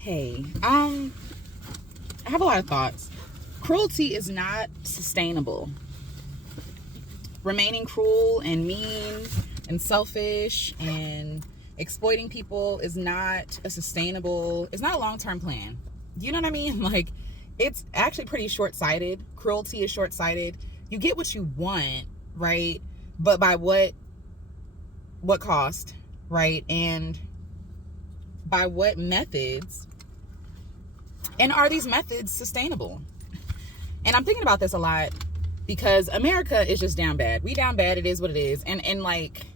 Hey, I have a lot of thoughts. Cruelty is not sustainable. Remaining cruel and mean and selfish and exploiting people is not it's not a long-term plan. You know what I mean? Like, it's actually pretty short-sighted. Cruelty is short-sighted. You get what you want, right? But by what cost, right? And by what methods? And are these methods sustainable? And I'm thinking about this a lot because America is just down bad. We down bad. It is what it is. And like,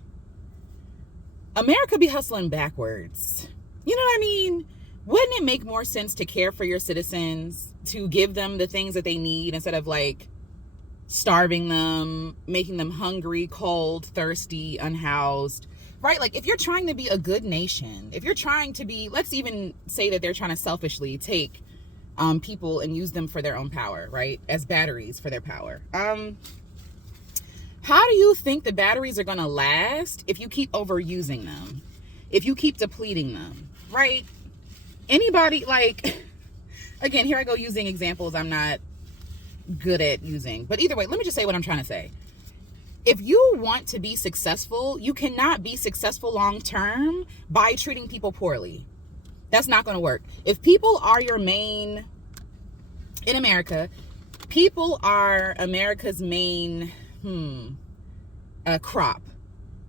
America be hustling backwards. You know what I mean? Wouldn't it make more sense to care for your citizens, to give them the things that they need instead of like starving them, making them hungry, cold, thirsty, unhoused, right? Like, if you're trying to be a good nation, if you're trying to be, let's even say that they're trying to selfishly take people and use them for their own power, right? As batteries for their power. How do you think the batteries are going to last if you keep overusing them? If you keep depleting them, right? Anybody, like, again, here I go using examples I'm not good at using. But either way, let me just say what I'm trying to say. If you want to be successful, you cannot be successful long term by treating people poorly. That's not going to work. If people are your main, in America, people are America's main crop,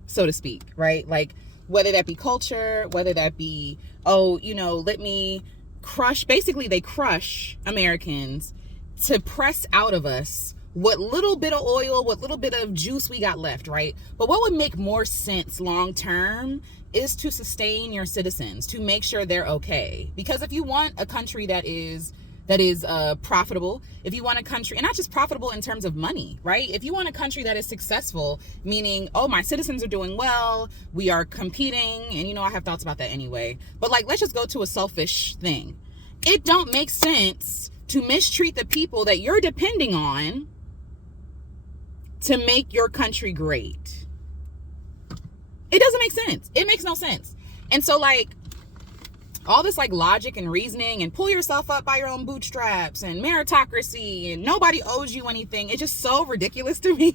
so to speak, right? Like, whether that be culture, whether that be, let me crush, basically they crush Americans to press out of us what little bit of oil, what little bit of juice we got left, right? But what would make more sense long term is to sustain your citizens, to make sure they're okay. Because if you want a country that is profitable, if you want a country, and not just profitable in terms of money, right? If you want a country that is successful, meaning, oh, my citizens are doing well, we are competing, and I have thoughts about that anyway. But like, let's just go to a selfish thing. It don't make sense to mistreat the people that you're depending on to make your country great. It doesn't make sense. It makes no sense. And so, like, all this like logic and reasoning and pull yourself up by your own bootstraps and meritocracy and nobody owes you anything, it's just so ridiculous to me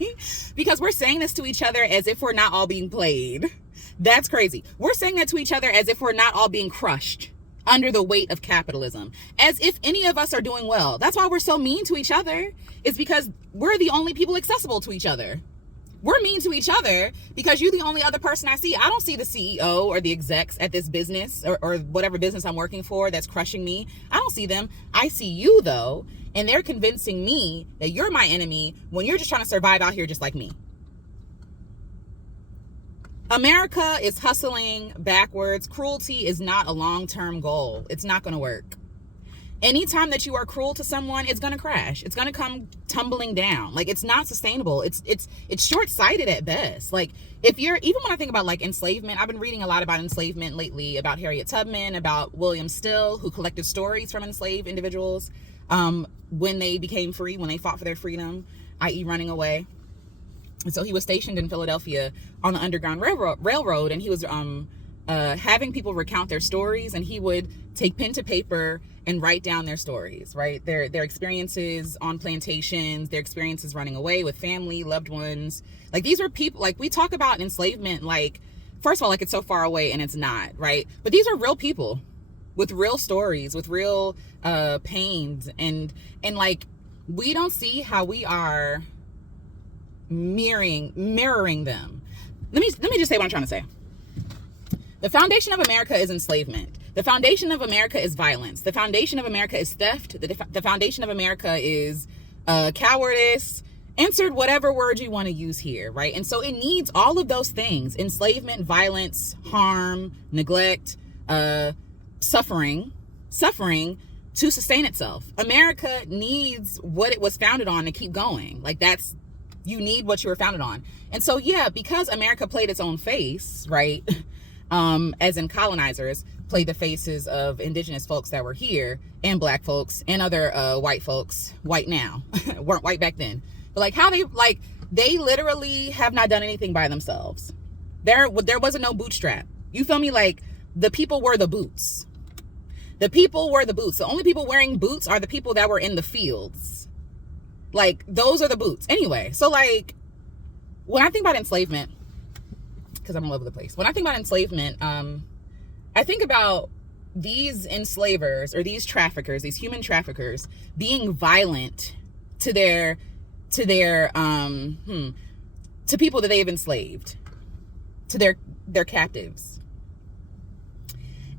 because we're saying this to each other as if we're not all being played. That's crazy. We're saying that to each other as if we're not all being crushed under the weight of capitalism, as if any of us are doing well. That's why we're so mean to each other. It's because we're the only people accessible to each other. We're mean to each other because you're the only other person I see. I don't see the CEO or the execs at this business or whatever business I'm working for that's crushing me. I don't see them. I see you though, and they're convincing me that you're my enemy when you're just trying to survive out here just like me. America is hustling backwards. Cruelty is not a long-term goal. It's not going to work. Anytime that you are cruel to someone, it's going to crash. It's going to come tumbling down. Like, it's not sustainable. It's short-sighted at best. Like, even when I think about like enslavement, I've been reading a lot about enslavement lately, about Harriet Tubman, about William Still, who collected stories from enslaved individuals when they became free, when they fought for their freedom, i.e. running away. And so he was stationed in Philadelphia on the Underground Railroad, and he was having people recount their stories, and he would take pen to paper and write down their stories, right? Their experiences on plantations, their experiences running away with family, loved ones. Like, these were people, like, we talk about enslavement, like, first of all, like, it's so far away, and it's not, right? But these are real people with real stories, with real pains, and like, we don't see how we are mirroring them. Let me just say what I'm trying to say. The foundation of America is enslavement. The foundation of America is violence. The foundation of America is theft. The foundation of America is cowardice. Insert whatever word you want to use here, right? And so it needs all of those things: enslavement, violence, harm, neglect, suffering to sustain itself. America needs what it was founded on to keep going. Like, you need what you were founded on. And so, yeah, because America played its own face, right? As in colonizers played the faces of indigenous folks that were here, and black folks and other white folks, white now, weren't white back then. But like, how they literally have not done anything by themselves. There wasn't no bootstrap. You feel me? Like, the people were the boots. The people wear the boots. The only people wearing boots are the people that were in the fields. Like, those are the boots. Anyway, so like, when I think about enslavement, because I'm all over the place. When I think about enslavement, I think about these enslavers or these traffickers, these human traffickers, being violent to to people that they've enslaved, to their captives.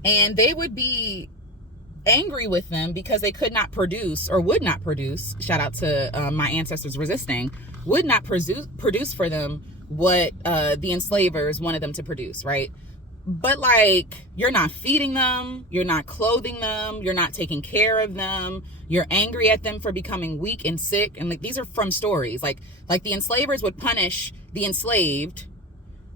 And they would be angry with them because they could not produce, or would not produce, shout out to my ancestors resisting, would not produce for them what the enslavers wanted them to produce, right? But like, you're not feeding them, you're not clothing them, you're not taking care of them, you're angry at them for becoming weak and sick. And like, these are from stories. Like the enslavers would punish the enslaved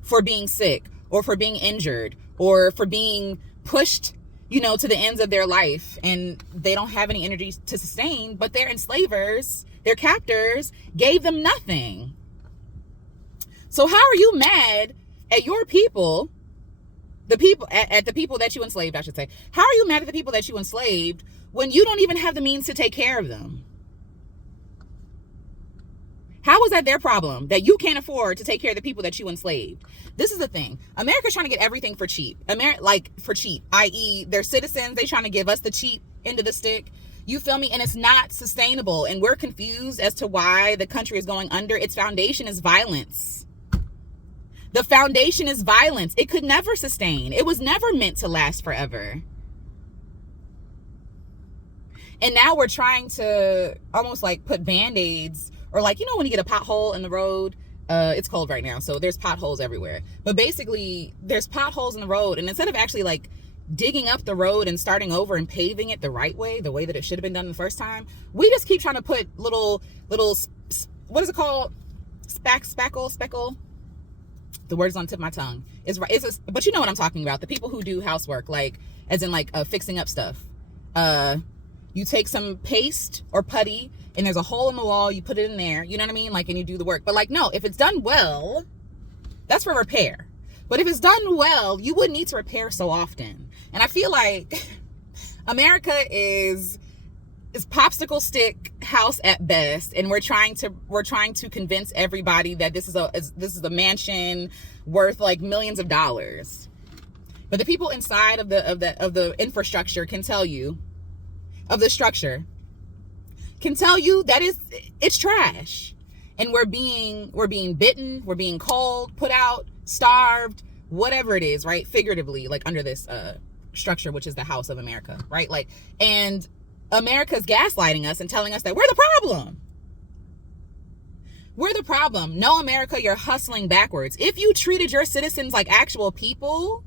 for being sick, or for being injured, or for being pushed, you know, to the ends of their life, and they don't have any energy to sustain, but their enslavers, their captors, gave them nothing. So how are you mad at your people, at the people that you enslaved, I should say? How are you mad at the people that you enslaved when you don't even have the means to take care of them? How is that their problem, that you can't afford to take care of the people that you enslaved? This is the thing. America's trying to get everything for cheap. For cheap, i.e. their citizens, they trying to give us the cheap end of the stick. You feel me? And it's not sustainable. And we're confused as to why the country is going under. Its foundation is violence. The foundation is violence. It could never sustain. It was never meant to last forever. And now we're trying to almost like put band-aids, or like, you know, when you get a pothole in the road, it's cold right now, so there's potholes everywhere. But basically, there's potholes in the road, and instead of actually like digging up the road and starting over and paving it the right way, the way that it should have been done the first time, we just keep trying to put little, what is it called? Speckle. The word is on the tip of my tongue. But you know what I'm talking about. The people who do housework, like, as in like fixing up stuff. You take some paste or putty, and there's a hole in the wall, you put it in there, you know what I mean? Like, and you do the work. But like, no, if it's done well, that's for repair. But if it's done well, you wouldn't need to repair so often. And I feel like America is popsicle stick house at best, and we're trying to convince everybody that this is a mansion worth like millions of dollars. But the people inside of the infrastructure can tell you, of the structure, can tell you that it's trash. And we're being bitten, we're being cold, put out, starved, whatever it is, right? Figuratively, like under this structure, which is the house of America, right? Like, and America's gaslighting us and telling us that we're the problem. We're the problem. No, America, you're hustling backwards. If you treated your citizens like actual people,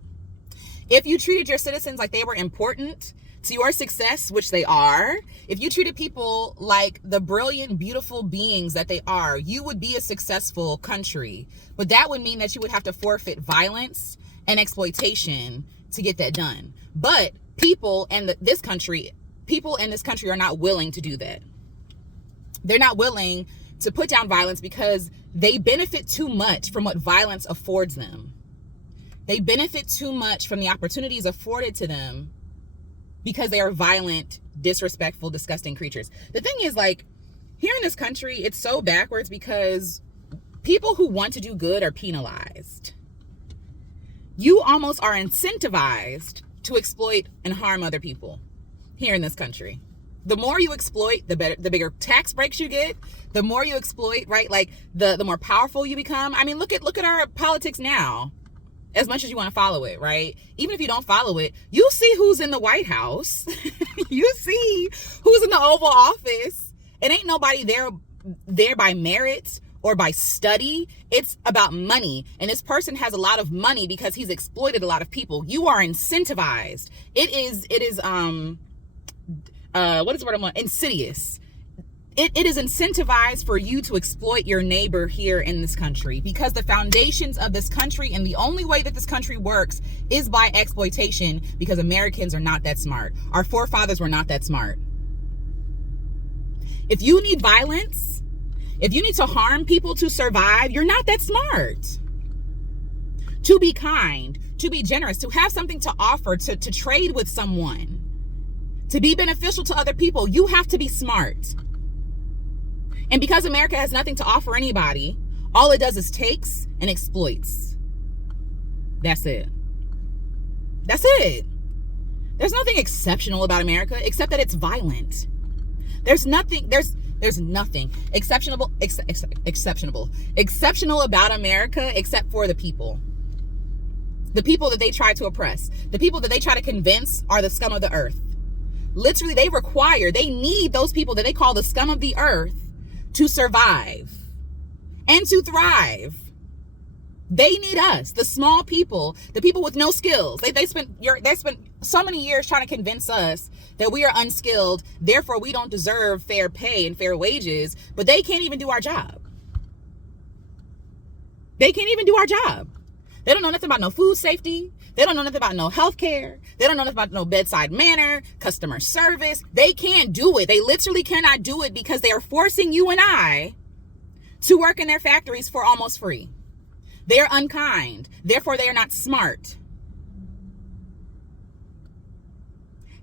if you treated your citizens like they were important to your success, which they are, if you treated people like the brilliant, beautiful beings that they are, you would be a successful country. But that would mean that you would have to forfeit violence and exploitation to get that done. But people in this country are not willing to do that. They're not willing to put down violence because they benefit too much from what violence affords them. They benefit too much from the opportunities afforded to them because they are violent, disrespectful, disgusting creatures. The thing is, like, here in this country, it's so backwards because people who want to do good are penalized. You almost are incentivized to exploit and harm other people here in this country. The more you exploit, the better, the bigger tax breaks you get. The more you exploit, right? Like the more powerful you become. I mean, look at our politics now. As much as you want to follow it, right? Even if you don't follow it, you see who's in the White House. You see who's in the Oval Office. It ain't nobody there by merit or by study. It's about money. And this person has a lot of money because he's exploited a lot of people. You are incentivized. It is what is the word I'm on? Insidious. It is incentivized for you to exploit your neighbor here in this country, because the foundations of this country and the only way that this country works is by exploitation, because Americans are not that smart. Our forefathers were not that smart. If you need violence, if you need to harm people to survive, you're not that smart. To be kind, to be generous, to have something to offer, to trade with someone, To be beneficial to other people, you have to be smart. And because America has nothing to offer anybody, all it does is takes and exploits. That's it. That's it. There's nothing exceptional about America except that it's violent. There's nothing exceptional about America except for the people. The people that they try to oppress. The people that they try to convince are the scum of the earth. Literally, they need those people that they call the scum of the earth to survive and to thrive. They need us, the small people, the people with no skills. They spent so many years trying to convince us that we are unskilled, therefore we don't deserve fair pay and fair wages, but they can't even do our job. They can't even do our job. They don't know nothing about no food safety. They don't know nothing about no health care. They don't know nothing about no bedside manner, customer service. They can't do it. They literally cannot do it because they are forcing you and I to work in their factories for almost free. They are unkind. Therefore, they are not smart.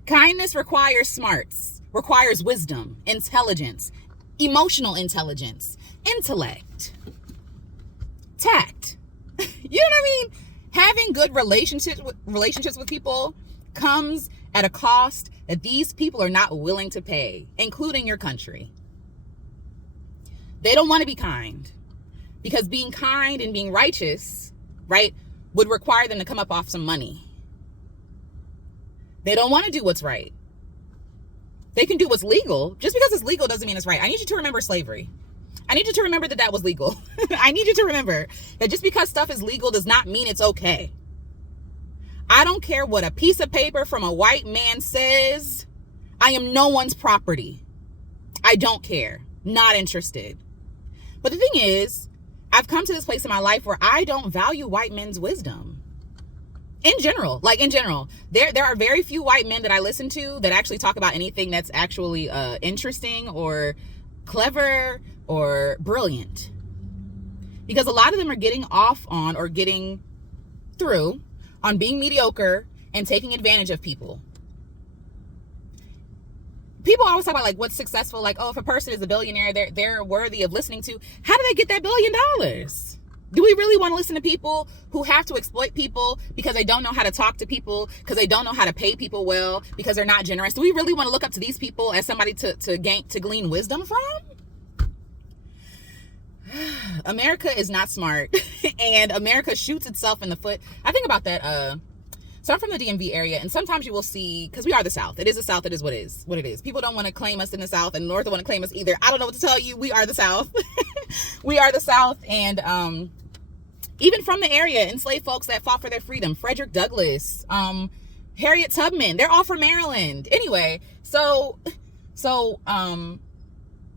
Kindness requires smarts, requires wisdom, intelligence, emotional intelligence, intellect, tact. You know what I mean? Having good relationships with people comes at a cost that these people are not willing to pay, including your country. They don't want to be kind because being kind and being righteous, right, would require them to come up off some money. They don't want to do what's right. They can do what's legal. Just because it's legal doesn't mean it's right. I need you to remember slavery. I need you to remember that was legal. I need you to remember that just because stuff is legal does not mean it's okay. I don't care what a piece of paper from a white man says. I am no one's property. I don't care. Not interested. But the thing is, I've come to this place in my life where I don't value white men's wisdom. In general, there are very few white men that I listen to that actually talk about anything that's actually interesting or clever or brilliant. Because a lot of them are getting off on or getting through on being mediocre and taking advantage of people. People always talk about like what's successful, like, oh, if a person is a billionaire, they're worthy of listening to. How do they get that $1 billion? Do we really want to listen to people who have to exploit people because they don't know how to talk to people, because they don't know how to pay people well, because they're not generous? Do we really want to look up to these people as somebody to glean wisdom from? America is not smart, and America shoots itself in the foot. I think about that. So I'm from the DMV area, and sometimes you will see, because we are the South. It is the South. It is what it is. People don't want to claim us in the South, and the North don't want to claim us either. I don't know what to tell you. We are the South. We are the South, and even from the area, enslaved folks that fought for their freedom, Frederick Douglass, Harriet Tubman, they're all from Maryland. Anyway, so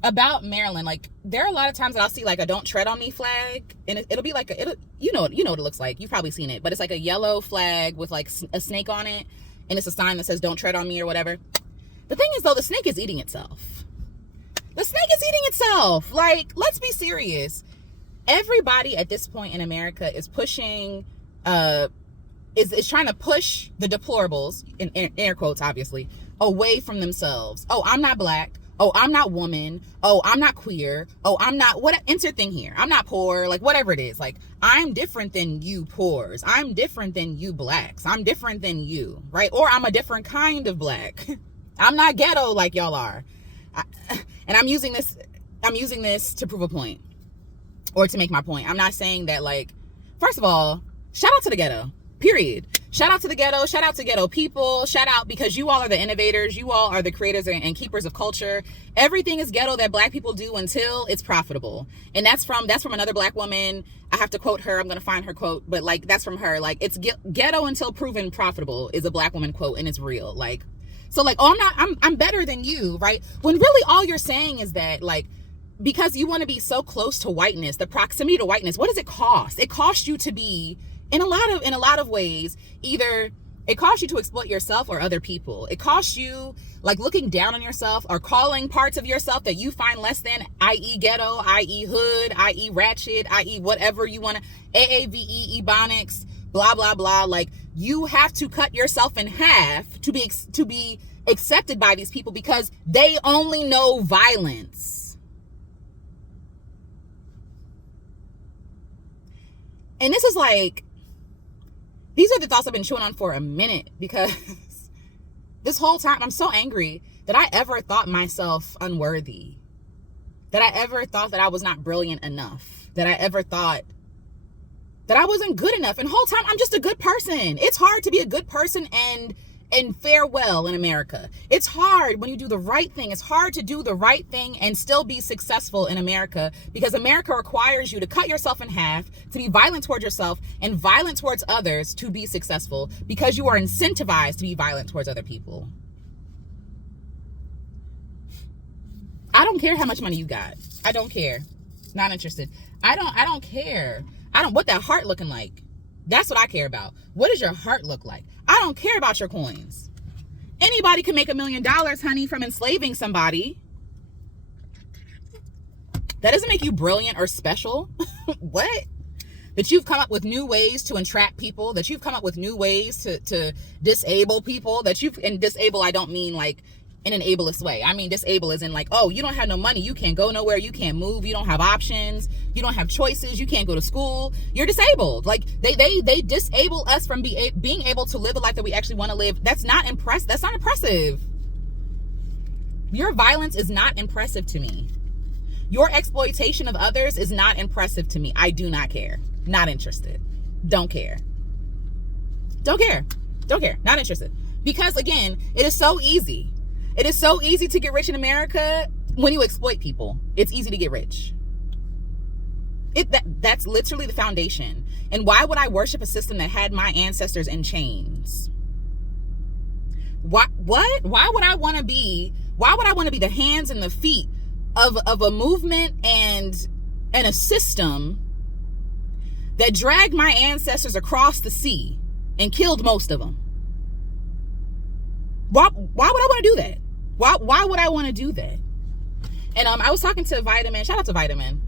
about Maryland, like, there are a lot of times that I'll see like a "Don't Tread on Me" flag, and it'll be like you know what it looks like. You've probably seen it, but it's like a yellow flag with like a snake on it, and it's a sign that says "Don't tread on me" or whatever. The thing is, though, the snake is eating itself. The snake is eating itself. Like, let's be serious. Everybody at this point in America is pushing, is trying to push the deplorables, in air quotes, obviously, away from themselves. Oh, I'm not black. Oh, I'm not woman. Oh, I'm not queer. Oh, I'm not what, insert thing here. I'm not poor, like whatever it is. Like, I'm different than you poors. I'm different than you blacks. I'm different than you, right? Or I'm a different kind of black. I'm not ghetto like y'all are. And I'm using this to prove a point or to make my point. I'm not saying that, like, first of all, shout out to the ghetto, period. Shout out to the ghetto. Shout out to ghetto people. Shout out, because you all are the innovators. You all are the creators and keepers of culture. Everything is ghetto that black people do until it's profitable. And that's from another black woman. I have to quote her. I'm going to find her quote, but like, that's from her. Like, it's ghetto until proven profitable is a black woman quote, and it's real. Like, so like, oh, I'm better than you, right? When really all you're saying is that, like, because you want to be so close to whiteness, the proximity to whiteness, what does it cost? It costs you to be, in a lot of ways, either it costs you to exploit yourself or other people. It costs you, like, looking down on yourself or calling parts of yourself that you find less than, i.e. ghetto, i.e. hood, i.e. ratchet, i.e. whatever you want to, AAVE, ebonics, blah, blah, blah. Like, you have to cut yourself in half to be accepted by these people because they only know violence. And this is like, these are the thoughts I've been chewing on for a minute, because this whole time I'm so angry that I ever thought myself unworthy, that I ever thought that I was not brilliant enough, that I ever thought that I wasn't good enough. And the whole time I'm just a good person. It's hard to be a good person and fare well in America. It's hard when you do the right thing. It's hard to do the right thing and still be successful in America, because America requires you to cut yourself in half, to be violent towards yourself and violent towards others to be successful, because you are incentivized to be violent towards other people. I don't care how much money you got. I don't care. Not interested. I don't care. What that heart looking like. That's what I care about. What does your heart look like? I don't care about your coins. Anybody can make $1 million, honey, from enslaving somebody. That doesn't make you brilliant or special. What? That you've come up with new ways to entrap people, that you've come up with new ways to disable people, and disable, I don't mean like in an ableist way. I mean disable as in like, oh, you don't have no money, you can't go nowhere, you can't move, you don't have options, you don't have choices, you can't go to school, you're disabled. Like they disable us from being able to live the life that we actually want to live. That's not impressive. Your violence is not impressive to me. Your exploitation of others is not impressive to me. I do not care. Not interested. Don't care. Not interested. Because again, it is so easy. It is so easy to get rich in America when you exploit people. It's easy to get rich. That's literally the foundation. And why would I worship a system that had my ancestors in chains? Why would I want to be the hands and the feet of a movement and a system that dragged my ancestors across the sea and killed most of them? Why would I want to do that? Why would I want to do that? And I was talking to Vitamin, shout out to Vitamin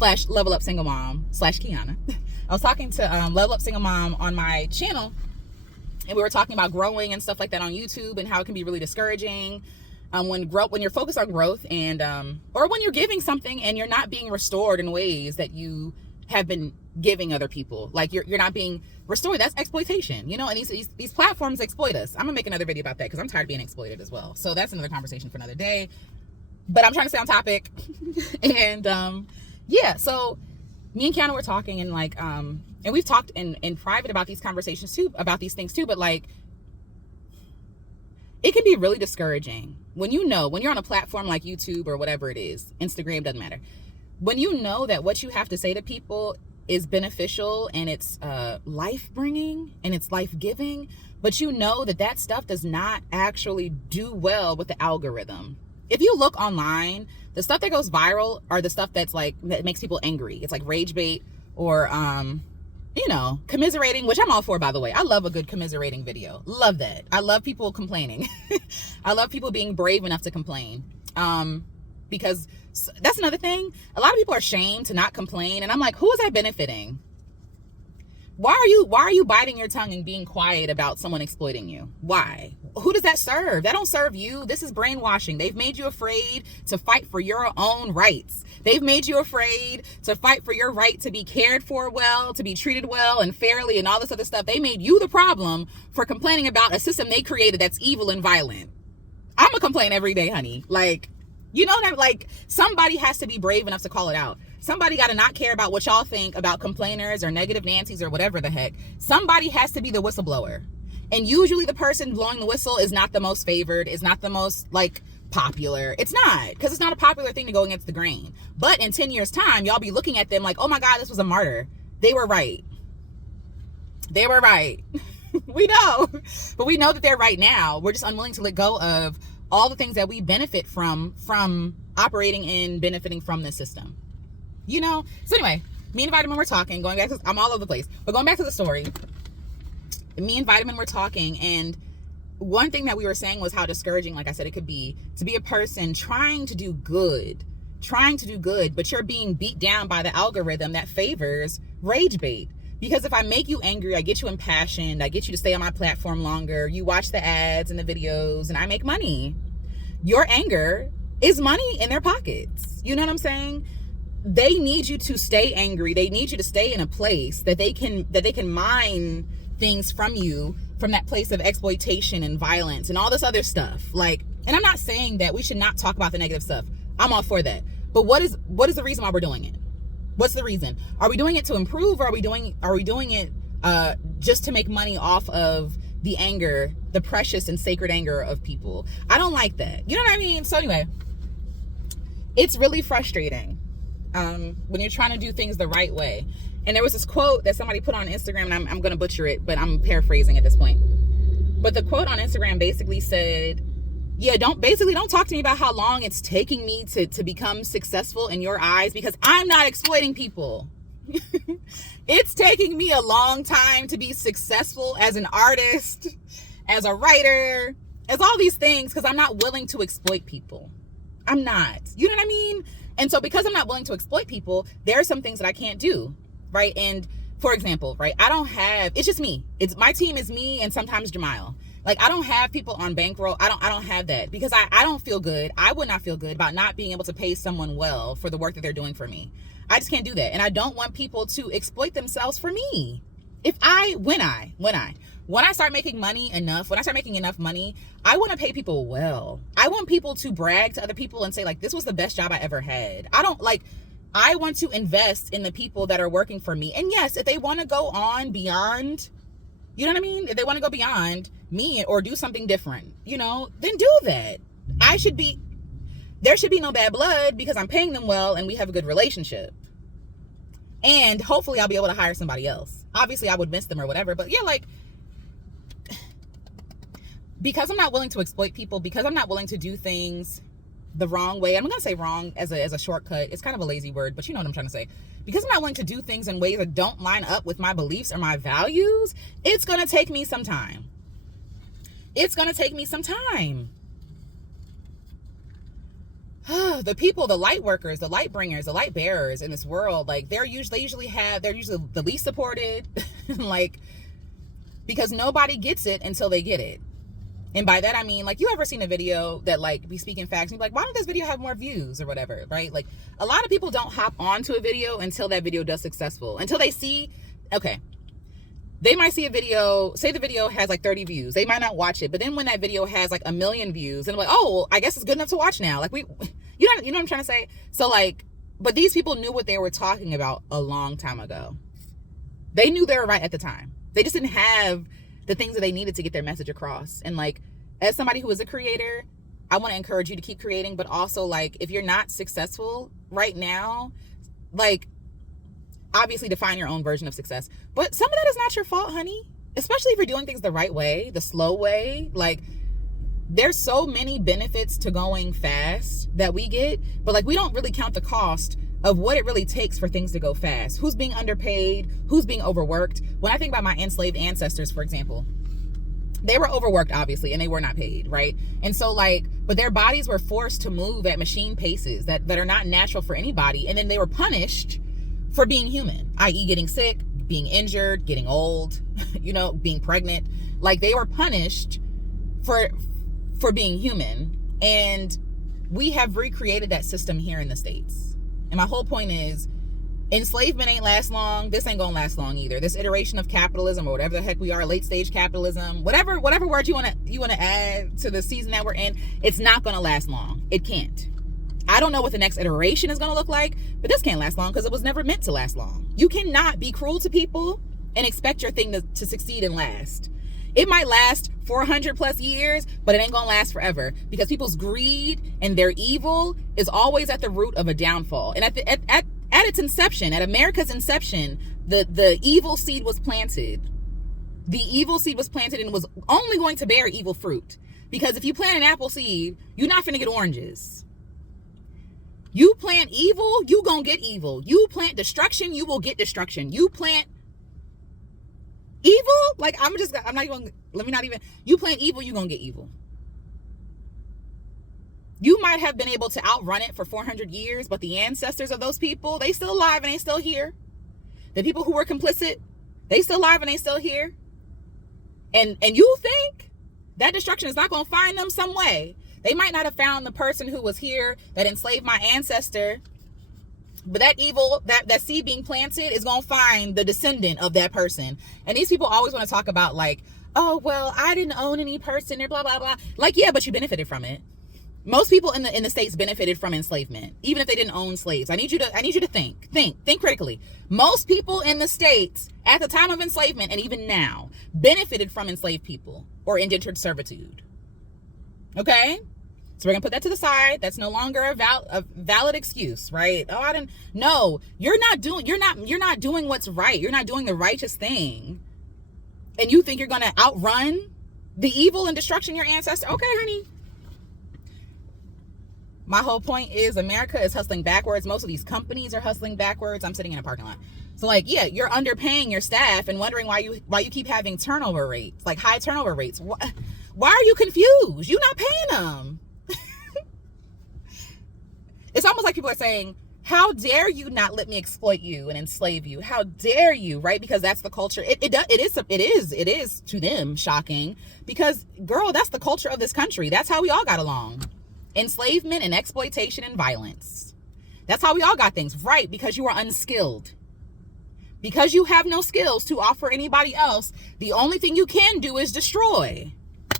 / Level Up Single Mom / Kiana. I was talking to Level Up Single Mom on my channel, and we were talking about growing and stuff like that on YouTube, and how it can be really discouraging when you're focused on growth, and or when you're giving something and you're not being restored in ways that you have been giving other people. Like you're not being restored. That's exploitation, you know. And these platforms exploit us. I'm gonna make another video about that because I'm tired of being exploited as well. So that's another conversation for another day. But I'm trying to stay on topic. And yeah, so me and Kiana were talking, and like and we've talked in private about these conversations too, about these things too, but like it can be really discouraging when you're on a platform like YouTube or whatever it is, Instagram, doesn't matter. When you know that what you have to say to people is beneficial and it's life-bringing and it's life-giving, but you know that stuff does not actually do well with the algorithm. If you look online, the stuff that goes viral are the stuff that makes people angry. It's like rage bait or, commiserating, which I'm all for, by the way. I love a good commiserating video. Love that. I love people complaining. I love people being brave enough to complain. Because that's another thing. A lot of people are ashamed to not complain. And I'm like, who is that benefiting? Why are you biting your tongue and being quiet about someone exploiting you? Why? Who does that serve? That don't serve you. This is brainwashing. They've made you afraid to fight for your own rights. They've made you afraid to fight for your right to be cared for well, to be treated well and fairly and all this other stuff. They made you the problem for complaining about a system they created that's evil and violent. I'm gonna complain every day, honey. Like, you know that, like, somebody has to be brave enough to call it out. Somebody got to not care about what y'all think about complainers or negative Nancy's or whatever the heck. Somebody has to be the whistleblower. And usually the person blowing the whistle is not the most favored, is not the most, like, popular. It's not, because it's not a popular thing to go against the grain. But in 10 years' time, y'all be looking at them like, oh my God, this was a martyr. They were right. They were right. We know. But we know that they're right now. We're just unwilling to let go of all the things that we benefit from operating and benefiting from this system. You know? So anyway, me and Vitamin were talking, going back to, I'm all over the place, but going back to the story, me and Vitamin were talking, and one thing that we were saying was how discouraging, like I said, it could be to be a person trying to do good, but you're being beat down by the algorithm that favors rage bait, Because if I make you angry, I get you impassioned, I get you to stay on my platform longer, you watch the ads and the videos, and I make money. Your anger is money in their pockets. You know what I'm saying? They need you to stay angry. They need you to stay in a place that they can mine things from you, from that place of exploitation and violence and all this other stuff. Like, and I'm not saying that we should not talk about the negative stuff. I'm all for that. But what is the reason why we're doing it? What's the reason? Are we doing it to improve, or are we doing it just to make money off of the anger, the precious and sacred anger of people? I don't like that. You know what I mean? So anyway, it's really frustrating when you're trying to do things the right way. And there was this quote that somebody put on Instagram, and I'm going to butcher it, but I'm paraphrasing at this point. But the quote on Instagram basically said, yeah, don't talk to me about how long it's taking me to become successful in your eyes, because I'm not exploiting people. It's taking me a long time to be successful as an artist, as a writer, as all these things, because I'm not willing to exploit people. I'm not. You know what I mean? And so because I'm not willing to exploit people, there are some things that I can't do, right? And for example, right, it's just me. My team is me and sometimes Jamile. Like, I don't have people on bankroll. I don't have that, because I don't feel good. I would not feel good about not being able to pay someone well for the work that they're doing for me. I just can't do that. And I don't want people to exploit themselves for me. When I start making money enough, when I start making enough money, I want to pay people well. I want people to brag to other people and say, like, this was the best job I ever had. I want to invest in the people that are working for me. And yes, if they want to go on beyond, you know what I mean? If they want to go beyond me or do something different, you know, then do that. There should be no bad blood, because I'm paying them well and we have a good relationship. And hopefully I'll be able to hire somebody else. Obviously I would miss them or whatever, but yeah, like, because I'm not willing to exploit people, because I'm not willing to do things the wrong way. I'm going to say wrong as a shortcut. It's kind of a lazy word, but you know what I'm trying to say. Because I'm not willing to do things in ways that don't line up with my beliefs or my values, it's going to take me some time. It's going to take me some time. The people, the light workers, the light bringers, the light bearers in this world, like, they're usually the least supported, like, because nobody gets it until they get it. And by that, I mean, like, you ever seen a video that, like, be speaking facts and be like, why don't this video have more views or whatever, right? Like, a lot of people don't hop onto a video until that video does successful, until they see, okay, they might see a video, say the video has like 30 views. They might not watch it, but then when that video has like 1 million views, and they're like, oh, well, I guess it's good enough to watch now. Like, you know what I'm trying to say? So, like, but these people knew what they were talking about a long time ago. They knew they were right at the time. They just didn't have the things that they needed to get their message across. And, like, as somebody who is a creator, I want to encourage you to keep creating, but also, like, if you're not successful right now, like, obviously define your own version of success. But some of that is not your fault, honey. Especially if you're doing things the right way, the slow way. Like, there's so many benefits to going fast that we get, but, like, we don't really count the cost of what it really takes for things to go fast. Who's being underpaid? Who's being overworked? When I think about my enslaved ancestors, for example, they were overworked, obviously, and they were not paid, right? And so, like, but their bodies were forced to move at machine paces that are not natural for anybody. And then they were punished for being human, i.e. getting sick, being injured, getting old, you know, being pregnant. Like, they were punished for being human. And we have recreated that system here in the States. And my whole point is, enslavement ain't last long. This ain't gonna last long either. This iteration of capitalism, or whatever the heck we are, late stage capitalism, whatever word you wanna add to the season that we're in, it's not gonna last long. It can't. I don't know what the next iteration is gonna look like, but this can't last long because it was never meant to last long. You cannot be cruel to people and expect your thing to succeed and last. It might last 400 plus years, but it ain't gonna last forever, because people's greed and their evil is always at the root of a downfall. And at its inception, at America's inception, the evil seed was planted. The evil seed was planted and was only going to bear evil fruit. Because if you plant an apple seed, you're not finna get oranges. You plant evil, you gonna get evil. You plant destruction, you will get destruction. You plant evil, like, you plant evil, you gonna get evil. You might have been able to outrun it for 400 years, but the ancestors of those people, they still alive and they still here. The people who were complicit, They still alive and they still here. And you think that destruction is not going to find them some way. They might not have found the person who was here that enslaved my ancestor, but that evil, that seed being planted is going to find the descendant of that person. And these people always want to talk about like, oh, well, I didn't own any person or blah, blah, blah. Like, yeah, but you benefited from it. Most people in the States benefited from enslavement, even if they didn't own slaves. I need you to think critically. Most people in the States at the time of enslavement and even now benefited from enslaved people or indentured servitude. Okay? So we're gonna put that to the side. That's no longer a valid excuse, right? Oh, I didn't. No, you're not doing what's right. You're not doing the righteous thing, and you think you're gonna outrun the evil and destruction of your ancestors? Okay, honey. My whole point is America is hustling backwards. Most of these companies are hustling backwards. I'm sitting in a parking lot. So like, yeah, you're underpaying your staff and wondering why you keep having turnover rates, like high turnover rates. Why are you confused? You're not paying them. It's almost like people are saying, how dare you not let me exploit you and enslave you? How dare you, right? Because that's the culture. It is to them shocking because, girl, that's the culture of this country. That's how we all got along. Enslavement and exploitation and violence. That's how we all got things, right? Because you are unskilled. Because you have no skills to offer anybody else, the only thing you can do is destroy.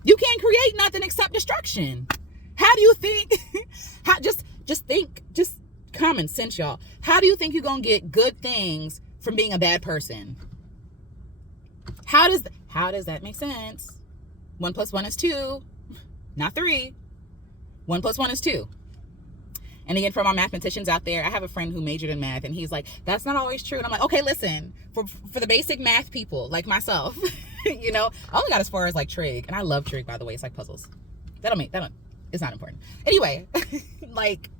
You can't create nothing except destruction. How do you think? Just common sense, y'all. How do you think you're gonna get good things from being a bad person? How does that make sense? 1 + 1 is 2, not 3. 1 + 1 is 2. And again, for my mathematicians out there, I have a friend who majored in math, and he's like, that's not always true. And I'm like, okay, listen, for the basic math people like myself, you know, I only got as far as like trig, and I love trig, by the way. It's like puzzles. It's not important. Anyway, like,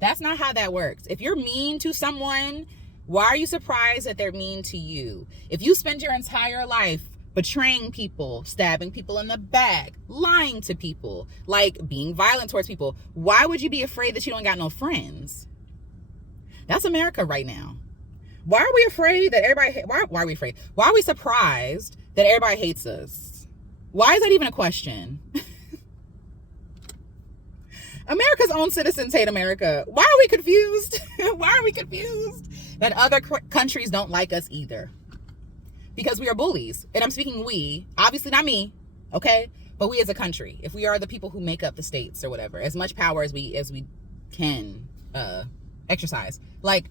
that's not how that works. If you're mean to someone, why are you surprised that they're mean to you? If you spend your entire life betraying people, stabbing people in the back, lying to people, like being violent towards people, why would you be afraid that you don't got no friends? That's America right now. Why are we afraid that everybody, why are we afraid? Why are we surprised that everybody hates us? Why is that even a question? America's own citizens hate America. Why are we confused? Why are we confused that other countries don't like us either? Because we are bullies. And I'm speaking we, obviously not me, okay? But we as a country, if we are the people who make up the states or whatever, as much power as we can exercise. Like,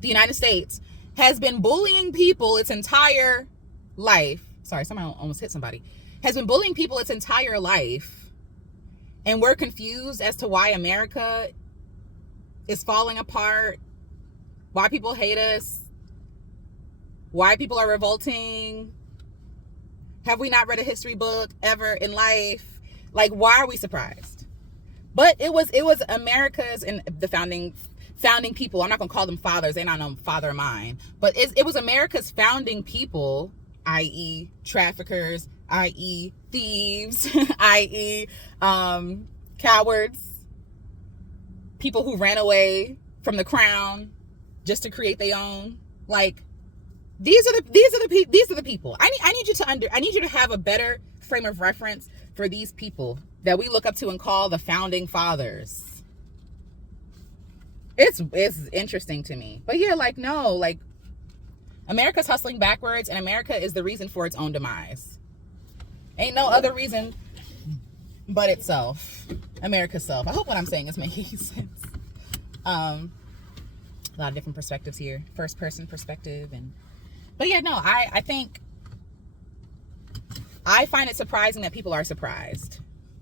the United States has been bullying people its entire life. Sorry, someone almost hit somebody. Has been bullying people its entire life. And we're confused as to why America is falling apart, why people hate us, why people are revolting. Have we not read a history book ever in life? Like, why are we surprised? But it was America's and the founding people. I'm not gonna call them fathers. They're not no father of mine. But it was America's founding people, i.e. traffickers, i.e. thieves, i.e. Cowards, people who ran away from the crown just to create their own. Like, these are the people. I need you to have a better frame of reference for these people that we look up to and call the founding fathers. It's interesting to me. But yeah, like, no, like, America's hustling backwards, and America is the reason for its own demise. Ain't no other reason but itself. America's self. I hope what I'm saying is making sense. A lot of different perspectives here. First person perspective. But yeah, no, I think I find it surprising that people are surprised.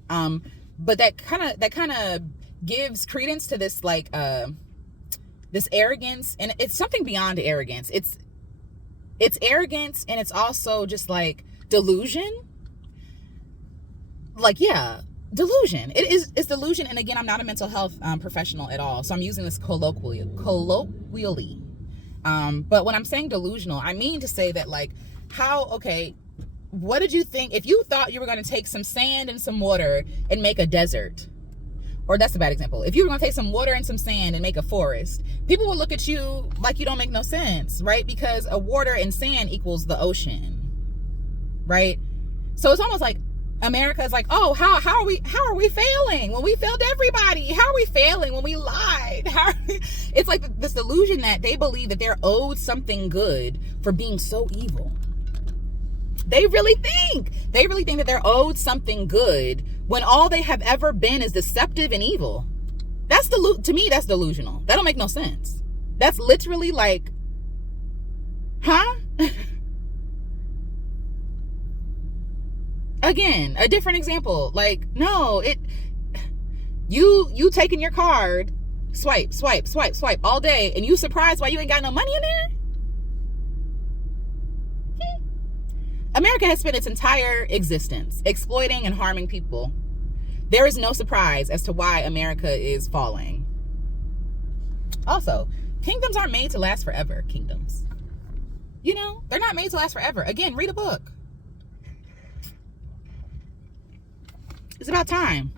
But that kind of gives credence to this, like, this arrogance, and it's something beyond arrogance. It's arrogance, and it's also just like delusion. Like, yeah, delusion. It's delusion. And again, I'm not a mental health professional at all, so I'm using this colloquially. But when I'm saying delusional, I mean to say that, like, what did you think if you thought you were going to take some sand and some water and make a desert? or that's a bad example. If you were going to take some water and some sand and make a forest, people will look at you like you don't make no sense, right? Because a water and sand equals the ocean, right? So it's almost like America is like, oh, how are we failing when we failed everybody? How are we failing when we lied? It's like this delusion that they believe that they're owed something good for being so evil. They really think that they're owed something good when all they have ever been is deceptive and evil. To me, that's delusional. That don't make no sense. That's literally like, huh? Again, a different example. Like, no, you taking your card, swipe all day, and you surprised why you ain't got no money in there? America has spent its entire existence exploiting and harming people. There is no surprise as to why America is falling. Also, kingdoms aren't made to last forever. Kingdoms, they're not made to last forever. Again, read a book. It's about time.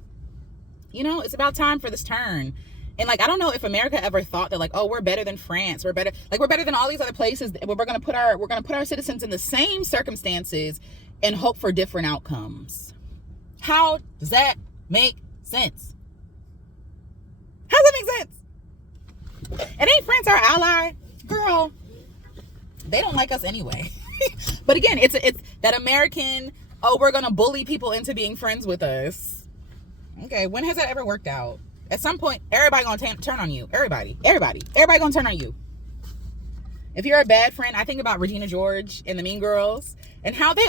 It's about time for this turn. And like, I don't know if America ever thought that like, oh, we're better than France. We're better than all these other places. We're going to put our citizens in the same circumstances and hope for different outcomes. How does that make sense? How does that make sense? And ain't France our ally? Girl, they don't like us anyway. But again, it's that American, oh, we're going to bully people into being friends with us. Okay, when has that ever worked out? At some point, everybody gonna turn on you. Everybody gonna turn on you. If you're a bad friend, I think about Regina George and the Mean Girls and how they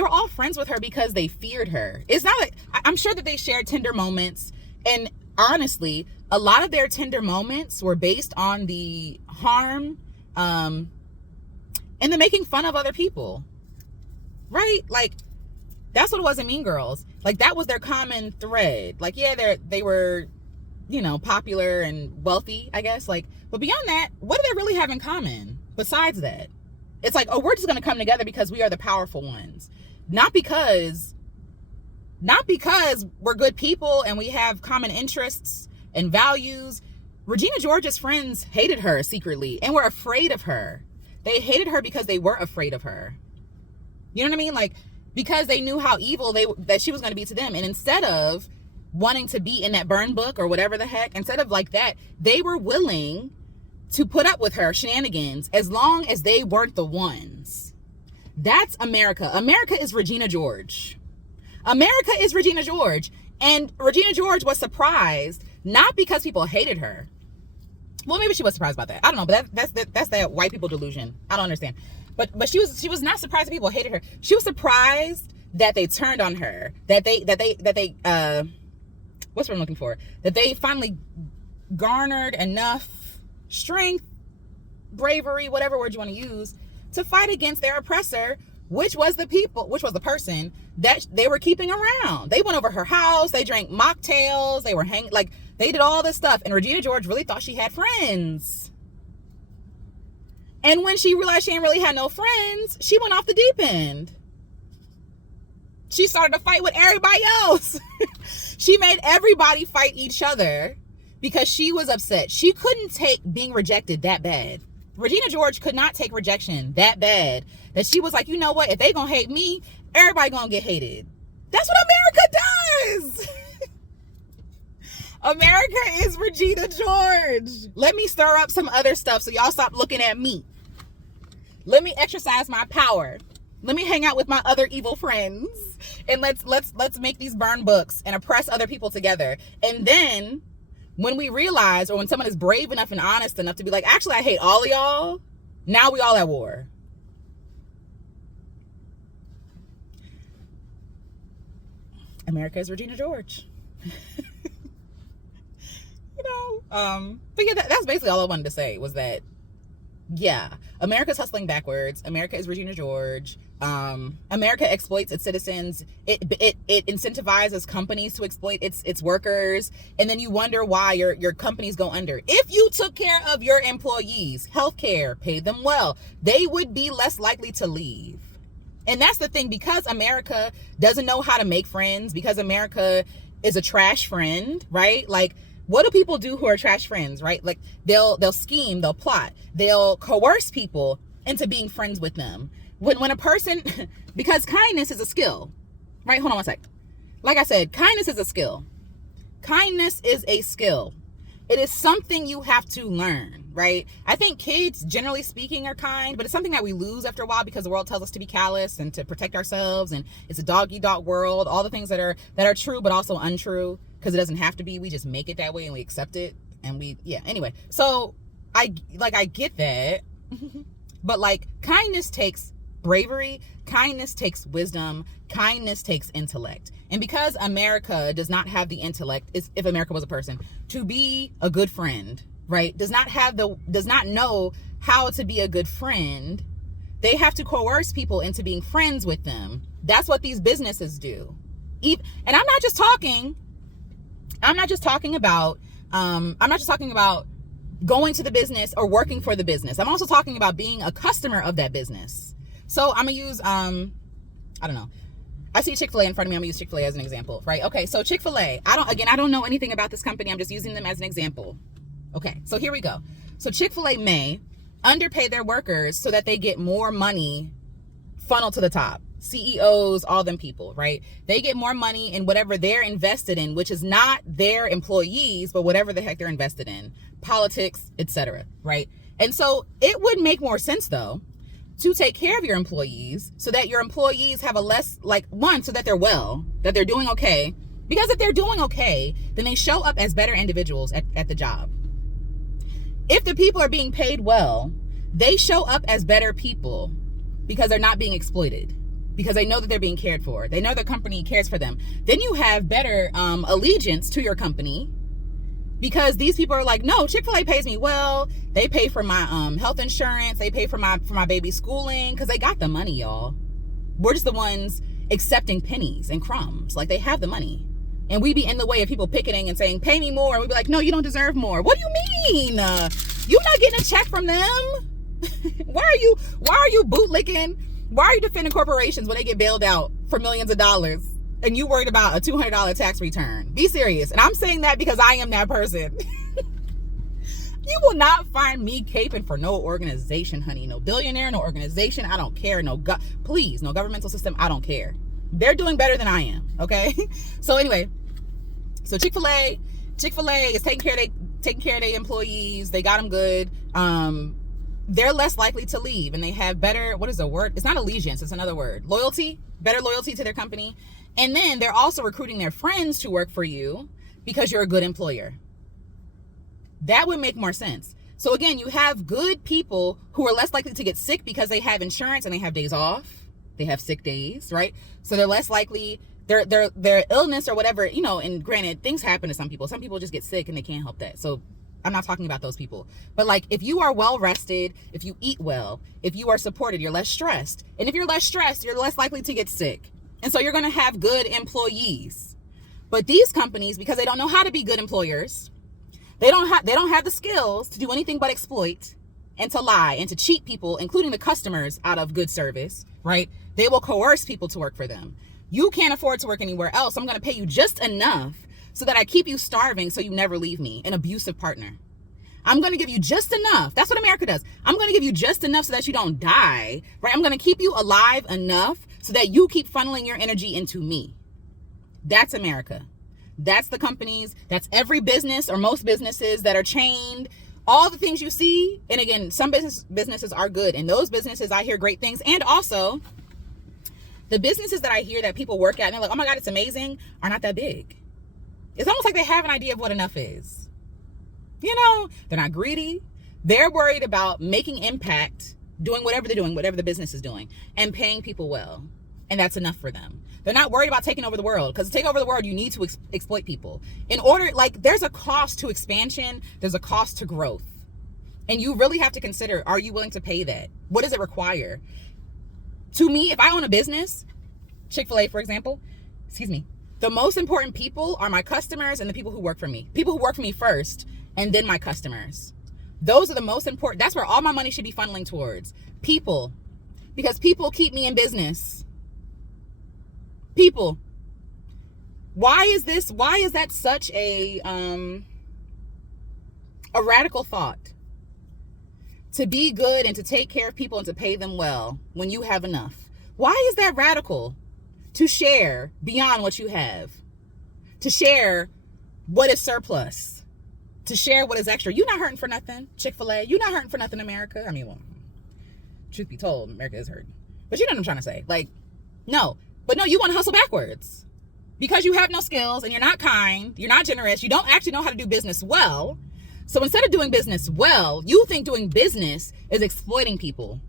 were all friends with her because they feared her. It's not like, I'm sure that they shared tender moments, and honestly, a lot of their tender moments were based on the harm, and the making fun of other people, right? Like, that's what it was in Mean Girls. Like, that was their common thread. Like, yeah, they were, popular and wealthy, I guess. Like, but beyond that, what do they really have in common besides that? It's like, oh, we're just going to come together because we are the powerful ones. Not because we're good people and we have common interests and values. Regina George's friends hated her secretly and were afraid of her. They hated her because they were afraid of her. You know what I mean? Like, because they knew how evil that she was going to be to them. And instead of wanting to be in that burn book or whatever the heck, instead of like that, they were willing to put up with her shenanigans as long as they weren't the ones. That's America. America is Regina George. America is Regina George. And Regina George was surprised, not because people hated her. Well, maybe she was surprised about that. I don't know, but that's that white people delusion. I don't understand. But she was not surprised that people hated her. She was surprised that they turned on her. That they what's what I'm looking for? That they finally garnered enough strength, bravery, whatever word you want to use, to fight against their oppressor, which was the person that they were keeping around. They went over her house, they drank mocktails, they were hanging, like, they did all this stuff, and Regina George really thought she had friends. And when she realized she didn't really have no friends, she went off the deep end. She started to fight with everybody else. She made everybody fight each other because she was upset. She couldn't take being rejected that bad. Regina George could not take rejection that bad that she was like, you know what? If they gonna hate me, everybody gonna get hated. That's what America does. America is Regina George. Let me stir up some other stuff so y'all stop looking at me. Let me exercise my power. Let me hang out with my other evil friends, and let's make these burn books and oppress other people together. And then when we realize, or when someone is brave enough and honest enough to be like, actually, I hate all of y'all, now we all at war. America is Regina George. But yeah, that's basically all I wanted to say, was that, yeah, America's hustling backwards. America is Regina George. America exploits its citizens. It incentivizes companies to exploit its workers, and then you wonder why your companies go under. If you took care of your employees, healthcare, paid them well, they would be less likely to leave. And that's the thing, because America doesn't know how to make friends, because America is a trash friend, right? Like, what do people do who are trash friends, right? Like, they'll scheme, they'll plot, they'll coerce people into being friends with them. When a person, because kindness is a skill, right? Hold on one sec. Like I said, kindness is a skill. Kindness is a skill. It is something you have to learn, right? I think kids, generally speaking, are kind, but it's something that we lose after a while because the world tells us to be callous and to protect ourselves, and it's a dog-eat-dog world. All the things that are true but also untrue, because it doesn't have to be. We just make it that way and we accept it, and anyway. So I get that, but like, kindness takes bravery, kindness takes wisdom, kindness takes intellect. And because America does not have the intellect, if America was a person, to be a good friend, right? Does not know how to be a good friend, they have to coerce people into being friends with them. That's what these businesses do. And I'm not just talking about going to the business or working for the business. I'm also talking about being a customer of that business. So I'm gonna use I don't know. I see Chick-fil-A in front of me. I'm gonna use Chick-fil-A as an example, right? Okay, so Chick-fil-A, I don't know anything about this company. I'm just using them as an example. Okay, so here we go. So Chick-fil-A may underpay their workers so that they get more money funneled to the top. CEOs, all them people, right? They get more money in whatever they're invested in, which is not their employees, but whatever the heck they're invested in, politics, etc., right? And so it would make more sense, though, to take care of your employees so that your employees have a less, so that they're well, that they're doing okay. Because if they're doing okay, then they show up as better individuals at the job. If the people are being paid well, they show up as better people because they're not being exploited, because they know that they're being cared for. They know the company cares for them. Then you have better allegiance to your company, because these people are like, no, Chick-fil-A pays me well. They pay for my health insurance. They pay for my baby's schooling, because they got the money, y'all. We're just the ones accepting pennies and crumbs. Like, they have the money. And we be in the way of people picketing and saying, pay me more. And we be like, no, you don't deserve more. What do you mean? You're not getting a check from them. Why are you bootlicking? Why are you defending corporations when they get bailed out for millions of dollars? And you worried about a $200 tax return? Be serious. And I'm saying that because I am that person. You will not find me caping for no organization, honey. No billionaire, no organization. I don't care. Please, no governmental system. I don't care. They're doing better than I am. Okay. So anyway, so Chick-fil-A is taking care of their employees. They got them good. They're less likely to leave, and they have better, what is the word? It's not allegiance. It's another word. Loyalty, better loyalty to their company. And then they're also recruiting their friends to work for you because you're a good employer. That would make more sense. So again, you have good people who are less likely to get sick because they have insurance and they have days off. They have sick days, right? So they're less likely, their illness or whatever, and granted, things happen to some people. Some people just get sick and they can't help that. So I'm not talking about those people. But like, if you are well rested, if you eat well, if you are supported, you're less stressed. And if you're less stressed, you're less likely to get sick. And so you're going to have good employees. But these companies, because they don't know how to be good employers, they don't have the skills to do anything but exploit and to lie and to cheat people, including the customers, out of good service, right? They will coerce people to work for them. You can't afford to work anywhere else. So I'm going to pay you just enough so that I keep you starving so you never leave me, an abusive partner. I'm going to give you just enough. That's what America does. I'm going to give you just enough so that you don't die, right? I'm going to keep you alive enough so that you keep funneling your energy into me. That's America. That's the companies. That's every business or most businesses that are chained. All the things you see. And again, some businesses are good. And those businesses, I hear great things. And also, the businesses that I hear that people work at and they're like, oh my God, it's amazing, are not that big. It's almost like they have an idea of what enough is. They're not greedy. They're worried about making impact, doing whatever they're doing, whatever the business is doing, and paying people well. And that's enough for them. They're not worried about taking over the world, because to take over the world, you need to exploit people. There's a cost to expansion. There's a cost to growth. And you really have to consider, are you willing to pay that? What does it require? To me, if I own a business, Chick-fil-A, for example, the most important people are my customers and the people who work for me. People who work for me first, and then my customers. Those are the most important. That's where all my money should be funneling towards. People. Because people keep me in business. People. Why is that such a radical thought? To be good and to take care of people and to pay them well when you have enough. Why is that radical? To share beyond what you have. To share what is surplus. To share what is extra. You're not hurting for nothing, Chick-fil-A. You're not hurting for nothing, America. I mean, well, truth be told, America is hurting. But you know what I'm trying to say. Like, no. But no, you want to hustle backwards. Because you have no skills and you're not kind, you're not generous, you don't actually know how to do business well. So instead of doing business well, you think doing business is exploiting people.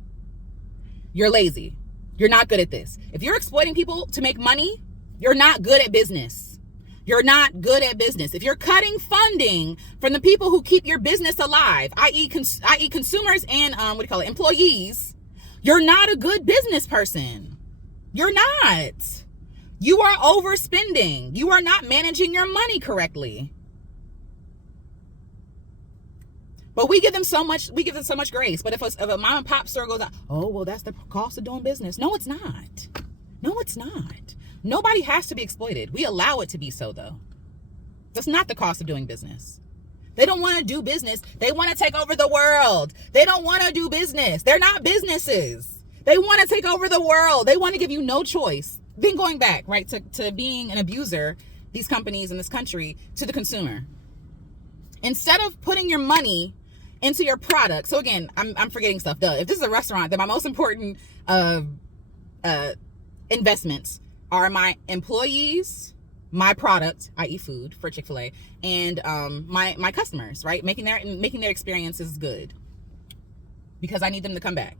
You're lazy. You're not good at this. If you're exploiting people to make money, you're not good at business. You're not good at business. If you're cutting funding from the people who keep your business alive, i.e. consumers and employees, you're not a good business person. You're not. You are overspending. You are not managing your money correctly. But we give them so much grace. But if a mom and pop store goes out, oh, well, that's the cost of doing business. No, it's not. No, it's not. Nobody has to be exploited. We allow it to be so, though. That's not the cost of doing business. They don't want to do business. They want to take over the world. They don't want to do business. They're not businesses. They want to take over the world. They want to give you no choice. Then going back, right, to being an abuser, these companies in this country, to the consumer. Instead of putting your money into your product. So again, I'm forgetting stuff. Duh. If this is a restaurant, then my most important investments are my employees, my product, i.e. food for Chick-fil-A, and my customers, right? Making their experiences good. Because I need them to come back.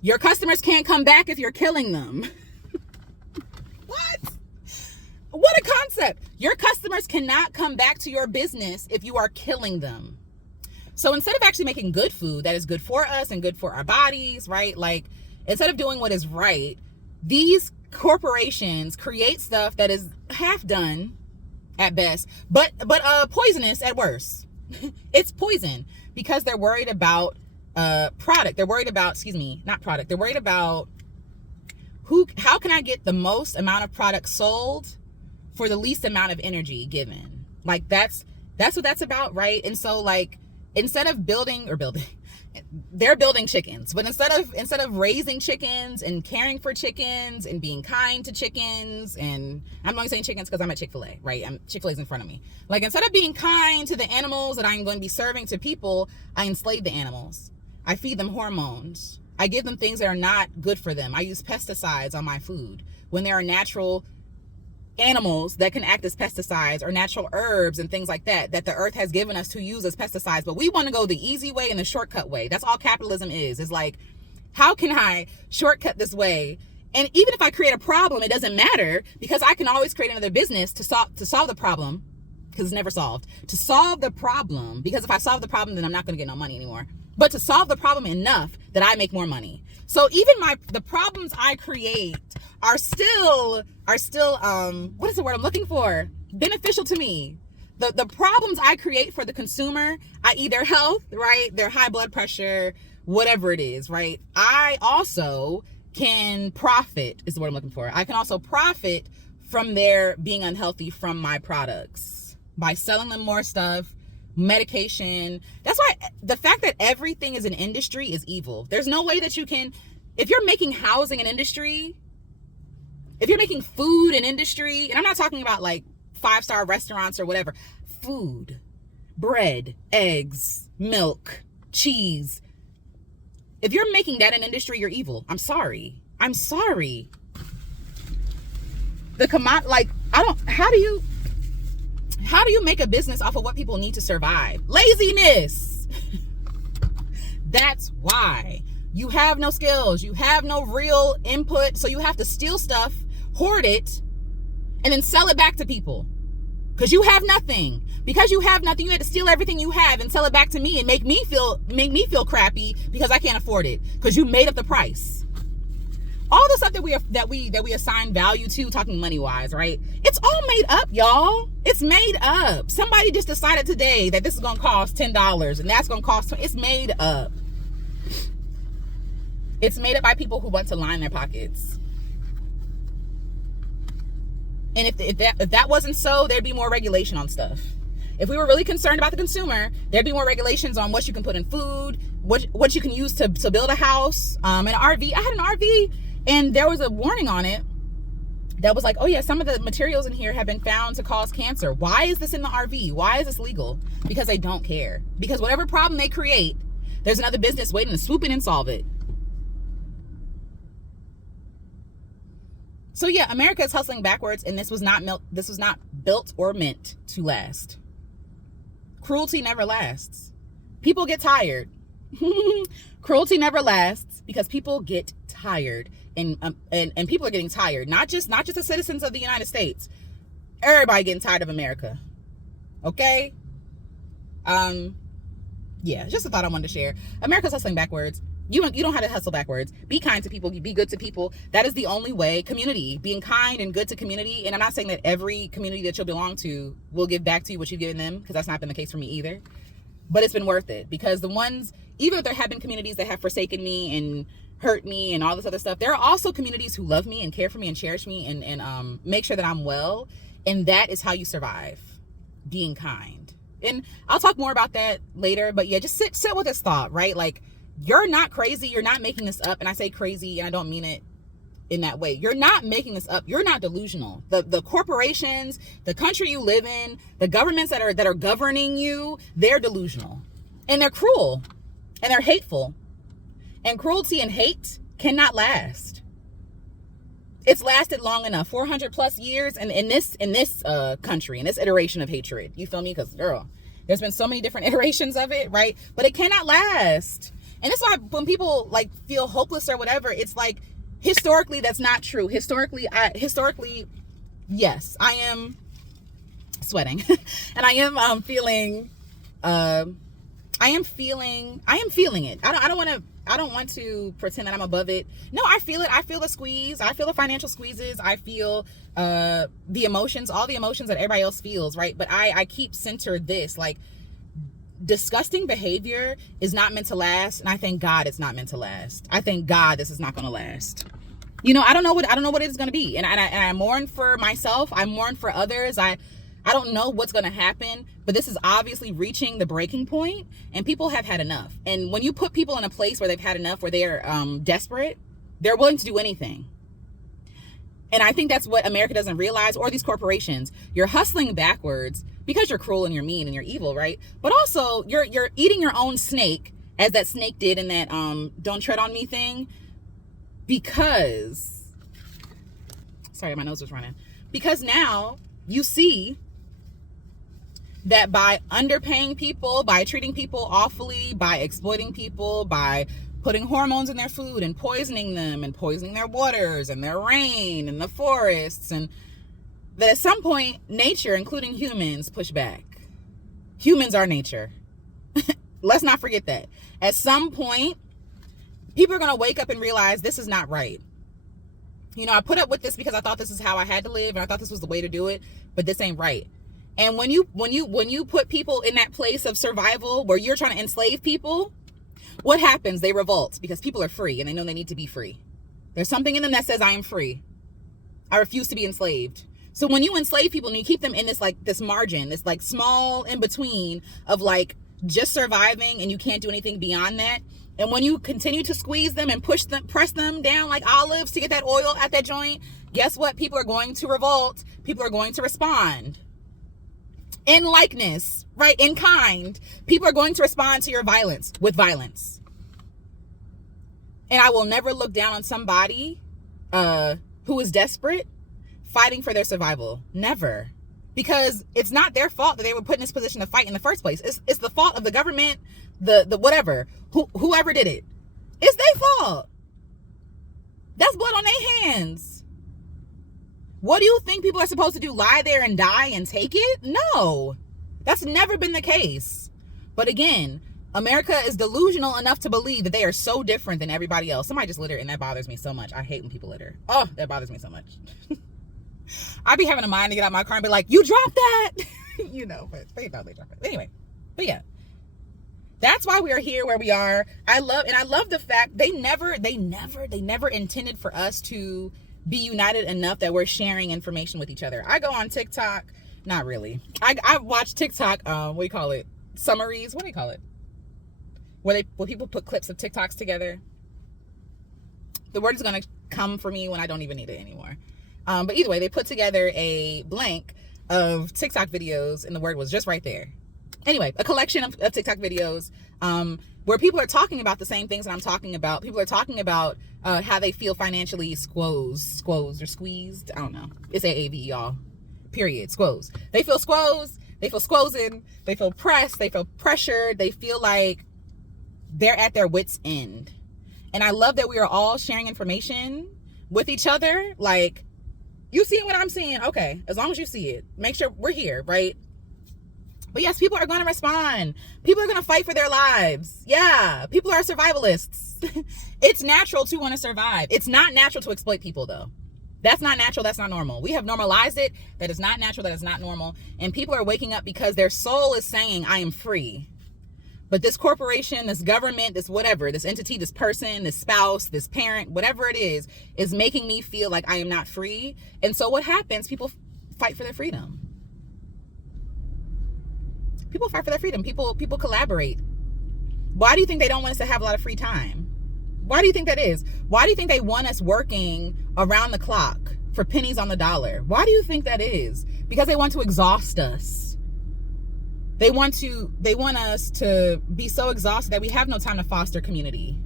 Your customers can't come back if you're killing them. What a concept. Your customers cannot come back to your business if you are killing them. So instead of actually making good food that is good for us and good for our bodies, right? Like, instead of doing what is right, these corporations create stuff that is half done at best, but poisonous at worst. It's poison because they're worried about product. They're worried about, not product. They're worried about how can I get the most amount of product sold for the least amount of energy given. Like, that's what that's about, right? And so, like, instead of they're building chickens, but instead of raising chickens and caring for chickens and being kind to chickens, and I'm only saying chickens because I'm at Chick-fil-A, right? Chick-fil-A's in front of me. Like, instead of being kind to the animals that I'm going to be serving to people, I enslave the animals. I feed them hormones. I give them things that are not good for them. I use pesticides on my food when there are natural animals that can act as pesticides, or natural herbs and things like that the earth has given us to use as pesticides. But we want to go the easy way and the shortcut way. That's all capitalism is like, how can I shortcut this way? And even if I create a problem, it doesn't matter, because I can always create another business to solve the problem, because it's never solved. To solve the problem, because if I solve the problem, then I'm not going to get no money anymore. But to solve the problem enough that I make more money. So even the problems I create are still what is the word I'm looking for? Beneficial to me. The problems I create for the consumer, i.e. their health, right? Their high blood pressure, whatever it is, right? I also can profit, is the word I'm looking for. I can also profit from their being unhealthy from my products by selling them more stuff, medication. That's why the fact that everything is an industry is evil. There's no way that you can, if you're making housing an industry, if you're making food an industry, and I'm not talking about like 5-star restaurants or whatever, food, bread, eggs, milk, cheese. If you're making that an industry, you're evil. I'm sorry. How do you make a business off of what people need to survive? Laziness. That's why. You have no skills. You have no real input. So you have to steal stuff, hoard it, and then sell it back to people. Because you have nothing. Because you have nothing, you had to steal everything you have and sell it back to me and make me feel crappy because I can't afford it. Because you made up the price. All the stuff that we assign value to, talking money wise, right? It's all made up, y'all. It's made up. Somebody just decided today that this is gonna cost $10 and that's gonna cost $20. It's made up. It's made up by people who want to line their pockets. And if that wasn't so, there'd be more regulation on stuff. If we were really concerned about the consumer, there'd be more regulations on what you can put in food, what you can use to build a house. An RV. I had an RV, and there was a warning on it that was like, oh yeah, some of the materials in here have been found to cause cancer. Why is this in the RV? Why is this legal? Because they don't care. Because whatever problem they create, there's another business waiting to swoop in and solve it. So yeah, America is hustling backwards, and this was not built or meant to last. Cruelty never lasts. People get tired. Cruelty never lasts because people get tired, and people are getting tired. Not just the citizens of the United States. Everybody getting tired of America. Okay. Yeah, just a thought I wanted to share. America's hustling backwards. You don't have to hustle backwards. Be kind to people. Be good to people. That is the only way. Community. Being kind and good to community. And I'm not saying that every community that you'll belong to will give back to you what you've given them, because that's not been the case for me either. But it's been worth it, because the ones, even if there have been communities that have forsaken me and hurt me and all this other stuff, there are also communities who love me and care for me and cherish me and make sure that I'm well. And that is how you survive. Being kind. And I'll talk more about that later. But yeah, just sit with this thought, right? Like, you're not crazy. You're not making this up. And I say crazy, and I don't mean it in that way. You're not making this up. You're not delusional. The corporations, the country you live in, the governments that are governing you, they're delusional. And they're cruel. And they're hateful. And cruelty and hate cannot last. It's lasted long enough, 400 plus years, and in this country, in this iteration of hatred. You feel me? Because girl, there's been so many different iterations of it, right? But it cannot last. And that's why when people like feel hopeless or whatever, it's like, historically, that's not true. Historically, yes, I am sweating and I am feeling it. I don't want to pretend that I'm above it. No, I feel it. I feel the squeeze. I feel the financial squeezes. I feel the emotions, all the emotions that everybody else feels, right? But I keep centered this, like, disgusting behavior is not meant to last, and I thank God it's not meant to last. I thank God this is not going to last. You know, I don't know what it's going to be, and I mourn for myself. I mourn for others. I don't know what's going to happen, but this is obviously reaching the breaking point, and people have had enough. And when you put people in a place where they've had enough, where they are desperate, they're willing to do anything. And I think that's what America doesn't realize, or these corporations. You're hustling backwards because you're cruel and you're mean and you're evil, right? But also you're eating your own snake, as that snake did in that don't tread on me thing, because, sorry, my nose was running. Because now you see that by underpaying people, by treating people awfully, by exploiting people, by putting hormones in their food and poisoning them and poisoning their waters and their rain and the forests, and that at some point nature, including humans, push back. Humans are nature. Let's not forget that. At some point, people are going to wake up and realize this is not right. You know, I put up with this because I thought this is how I had to live, and I thought this was the way to do it, but this ain't right. And when you put people in that place of survival where you're trying to enslave people, what happens? They revolt, because people are free and they know they need to be free. There's something in them that says, I am free. I refuse to be enslaved. So when you enslave people and you keep them in this margin, this like small in between of like just surviving, and you can't do anything beyond that. And when you continue to squeeze them and press them down like olives to get that oil at that joint, guess what? People are going to revolt. People are going to respond. In likeness, right? In kind. People are going to respond to your violence with violence. And I will never look down on somebody who is desperate, fighting for their survival. Never. Because it's not their fault that they were put in this position to fight in the first place. It's the fault of the government, the whatever, whoever did it. It's their fault. That's blood on their hands. What do you think people are supposed to do? Lie there and die and take it? No, that's never been the case. But again, America is delusional enough to believe that they are so different than everybody else. Somebody just littered, and that bothers me so much. I hate when people litter. Oh, that bothers me so much. I be having a mind to get out of my car and be like, you dropped that. You know, but they probably dropped it. Anyway, but yeah. That's why we are here where we are. I love the fact they never intended for us to be united enough that we're sharing information with each other. I go on TikTok, not really. I watch TikTok, what do you call it? Summaries, what do you call it? Where people put clips of TikToks together. The word is going to come for me when I don't even need it anymore. But either way, they put together a blank of TikTok videos, and the word was just right there. Anyway, a collection of TikTok videos where people are talking about the same things that I'm talking about. People are talking about how they feel financially squozed or squeezed. I don't know. It's AAVE, y'all. Period. Squoze. They feel squozed. They feel squozing. They feel pressed. They feel pressured. They feel like they're at their wits' end. And I love that we are all sharing information with each other. Like, you seeing what I'm seeing? Okay, as long as you see it. Make sure we're here, right? But yes, people are going to respond. People are going to fight for their lives. Yeah, people are survivalists. It's natural to want to survive. It's not natural to exploit people, though. That's not natural. That's not normal. We have normalized it. That is not natural. That is not normal. And people are waking up because their soul is saying, I am free. But this corporation, this government, this whatever, this entity, this person, this spouse, this parent, whatever it is making me feel like I am not free. And so what happens? People fight for their freedom. People fight for their freedom. People collaborate. Why do you think they don't want us to have a lot of free time? Why do you think that is? Why do you think they want us working around the clock for pennies on the dollar? Why do you think that is? Because they want to exhaust us. They want us to be so exhausted that we have no time to foster community.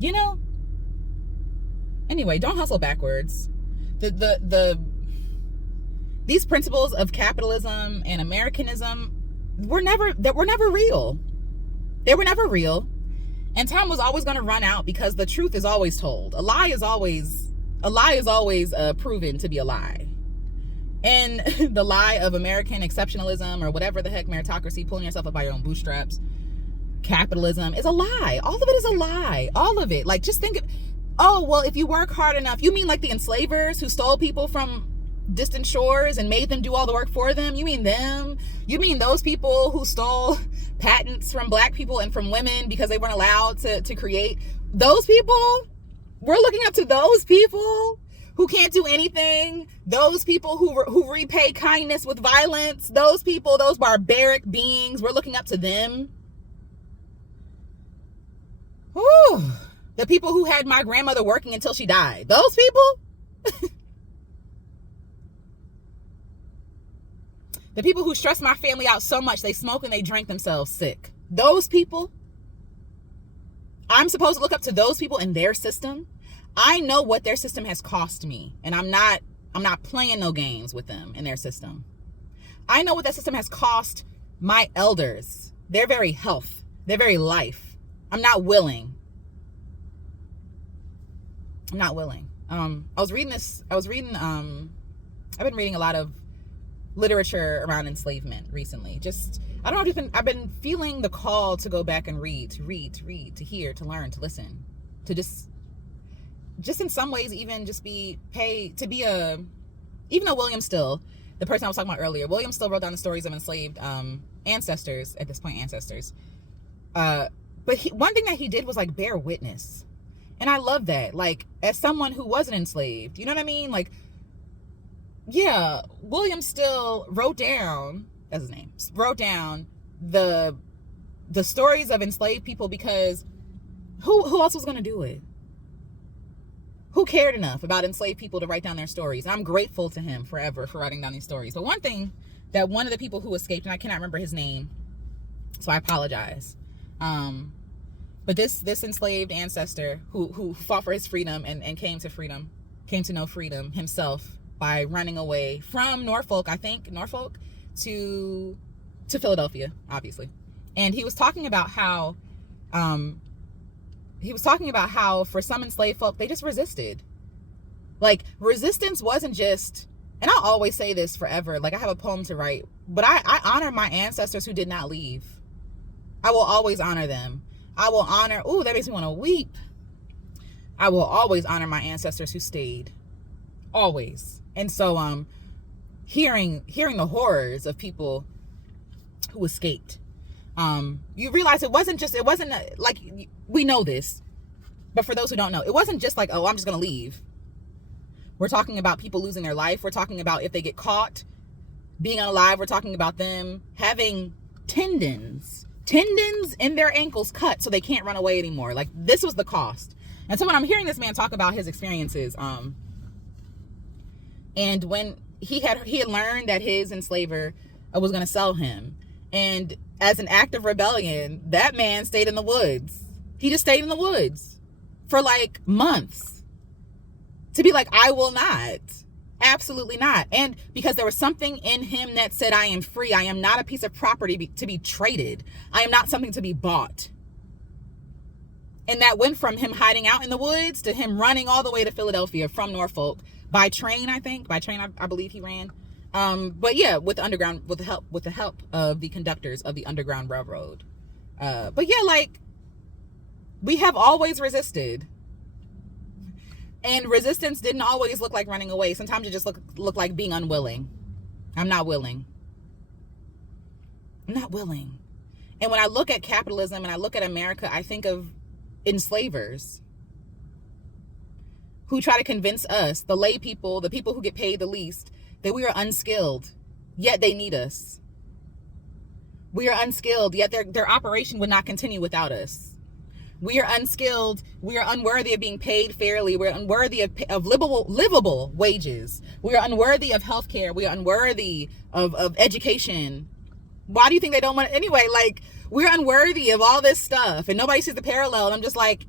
You know? Anyway, don't hustle backwards. These principles of capitalism and Americanism were never real. They were never real. And time was always going to run out because the truth is always told. A lie is always proven to be a lie. And the lie of American exceptionalism or whatever the heck, meritocracy, pulling yourself up by your own bootstraps, capitalism is a lie. All of it is a lie. All of it. Like, just think of, oh, well, if you work hard enough, you mean like the enslavers who stole people from distant shores and made them do all the work for them? You mean them? You mean those people who stole patents from black people and from women because they weren't allowed to create? Those people? We're looking up to those people who can't do anything, those people who repay kindness with violence, those people, those barbaric beings, we're looking up to them. Whew. The people who had my grandmother working until she died, those people? The people who stressed my family out so much they smoked and they drank themselves sick, those people? I'm supposed to look up to those people and their system? I know what their system has cost me, and I'm not playing no games with them and their system. I know what that system has cost my elders, their very health, their very life. I'm not willing. I've been reading a lot of literature around enslavement recently. Just, I don't know, I've been feeling the call to go back and read, to hear, to learn, to listen, to just in some ways even just even though William Still, the person I was talking about earlier, William Still wrote down the stories of enslaved ancestors, at this point ancestors. But one thing that he did was like bear witness. And I love that. Like, as someone who wasn't enslaved, you know what I mean? Like, yeah, William Still wrote down, that's his name, wrote down the stories of enslaved people because who else was going to do it? Who cared enough about enslaved people to write down their stories? I'm grateful to him forever for writing down these stories. But one thing that one of the people who escaped, and I cannot remember his name, so I apologize. But this enslaved ancestor who fought for his freedom and came to know freedom himself by running away from Norfolk to Philadelphia, obviously. And he was talking about how for some enslaved folk, they just resisted. Like, resistance wasn't just, and I'll always say this forever, like I have a poem to write, but I honor my ancestors who did not leave. I will always honor them. I will honor, ooh, that makes me want to weep. I will always honor my ancestors who stayed. Always. And so hearing the horrors of people who escaped, you realize it wasn't like, we know this. But for those who don't know, it wasn't just like, oh, I'm just going to leave. We're talking about people losing their life. We're talking about if they get caught being unalive. We're talking about them having tendons in their ankles cut so they can't run away anymore. Like, this was the cost. And so when I'm hearing this man talk about his experiences, and when he had learned that his enslaver was going to sell him, and as an act of rebellion, that man stayed in the woods. He just stayed in the woods for like months to be like, I will not. Absolutely not. And because there was something in him that said, I am free. I am not a piece of property to be traded. I am not something to be bought. And that went from him hiding out in the woods to him running all the way to Philadelphia from Norfolk by train, I think. By train, I believe he ran. But yeah, with the help of the conductors of the Underground Railroad. But yeah, like, we have always resisted. And resistance didn't always look like running away. Sometimes it just look like being unwilling. I'm not willing. I'm not willing. And when I look at capitalism and I look at America, I think of enslavers who try to convince us, the lay people, the people who get paid the least, that we are unskilled, yet they need us. We are unskilled, yet their operation would not continue without us. We are unskilled. We are unworthy of being paid fairly. We're unworthy of livable wages. We are unworthy of healthcare. We are unworthy of education. Why do you think they don't want it? Anyway, like, we're unworthy of all this stuff and nobody sees the parallel. And I'm just like,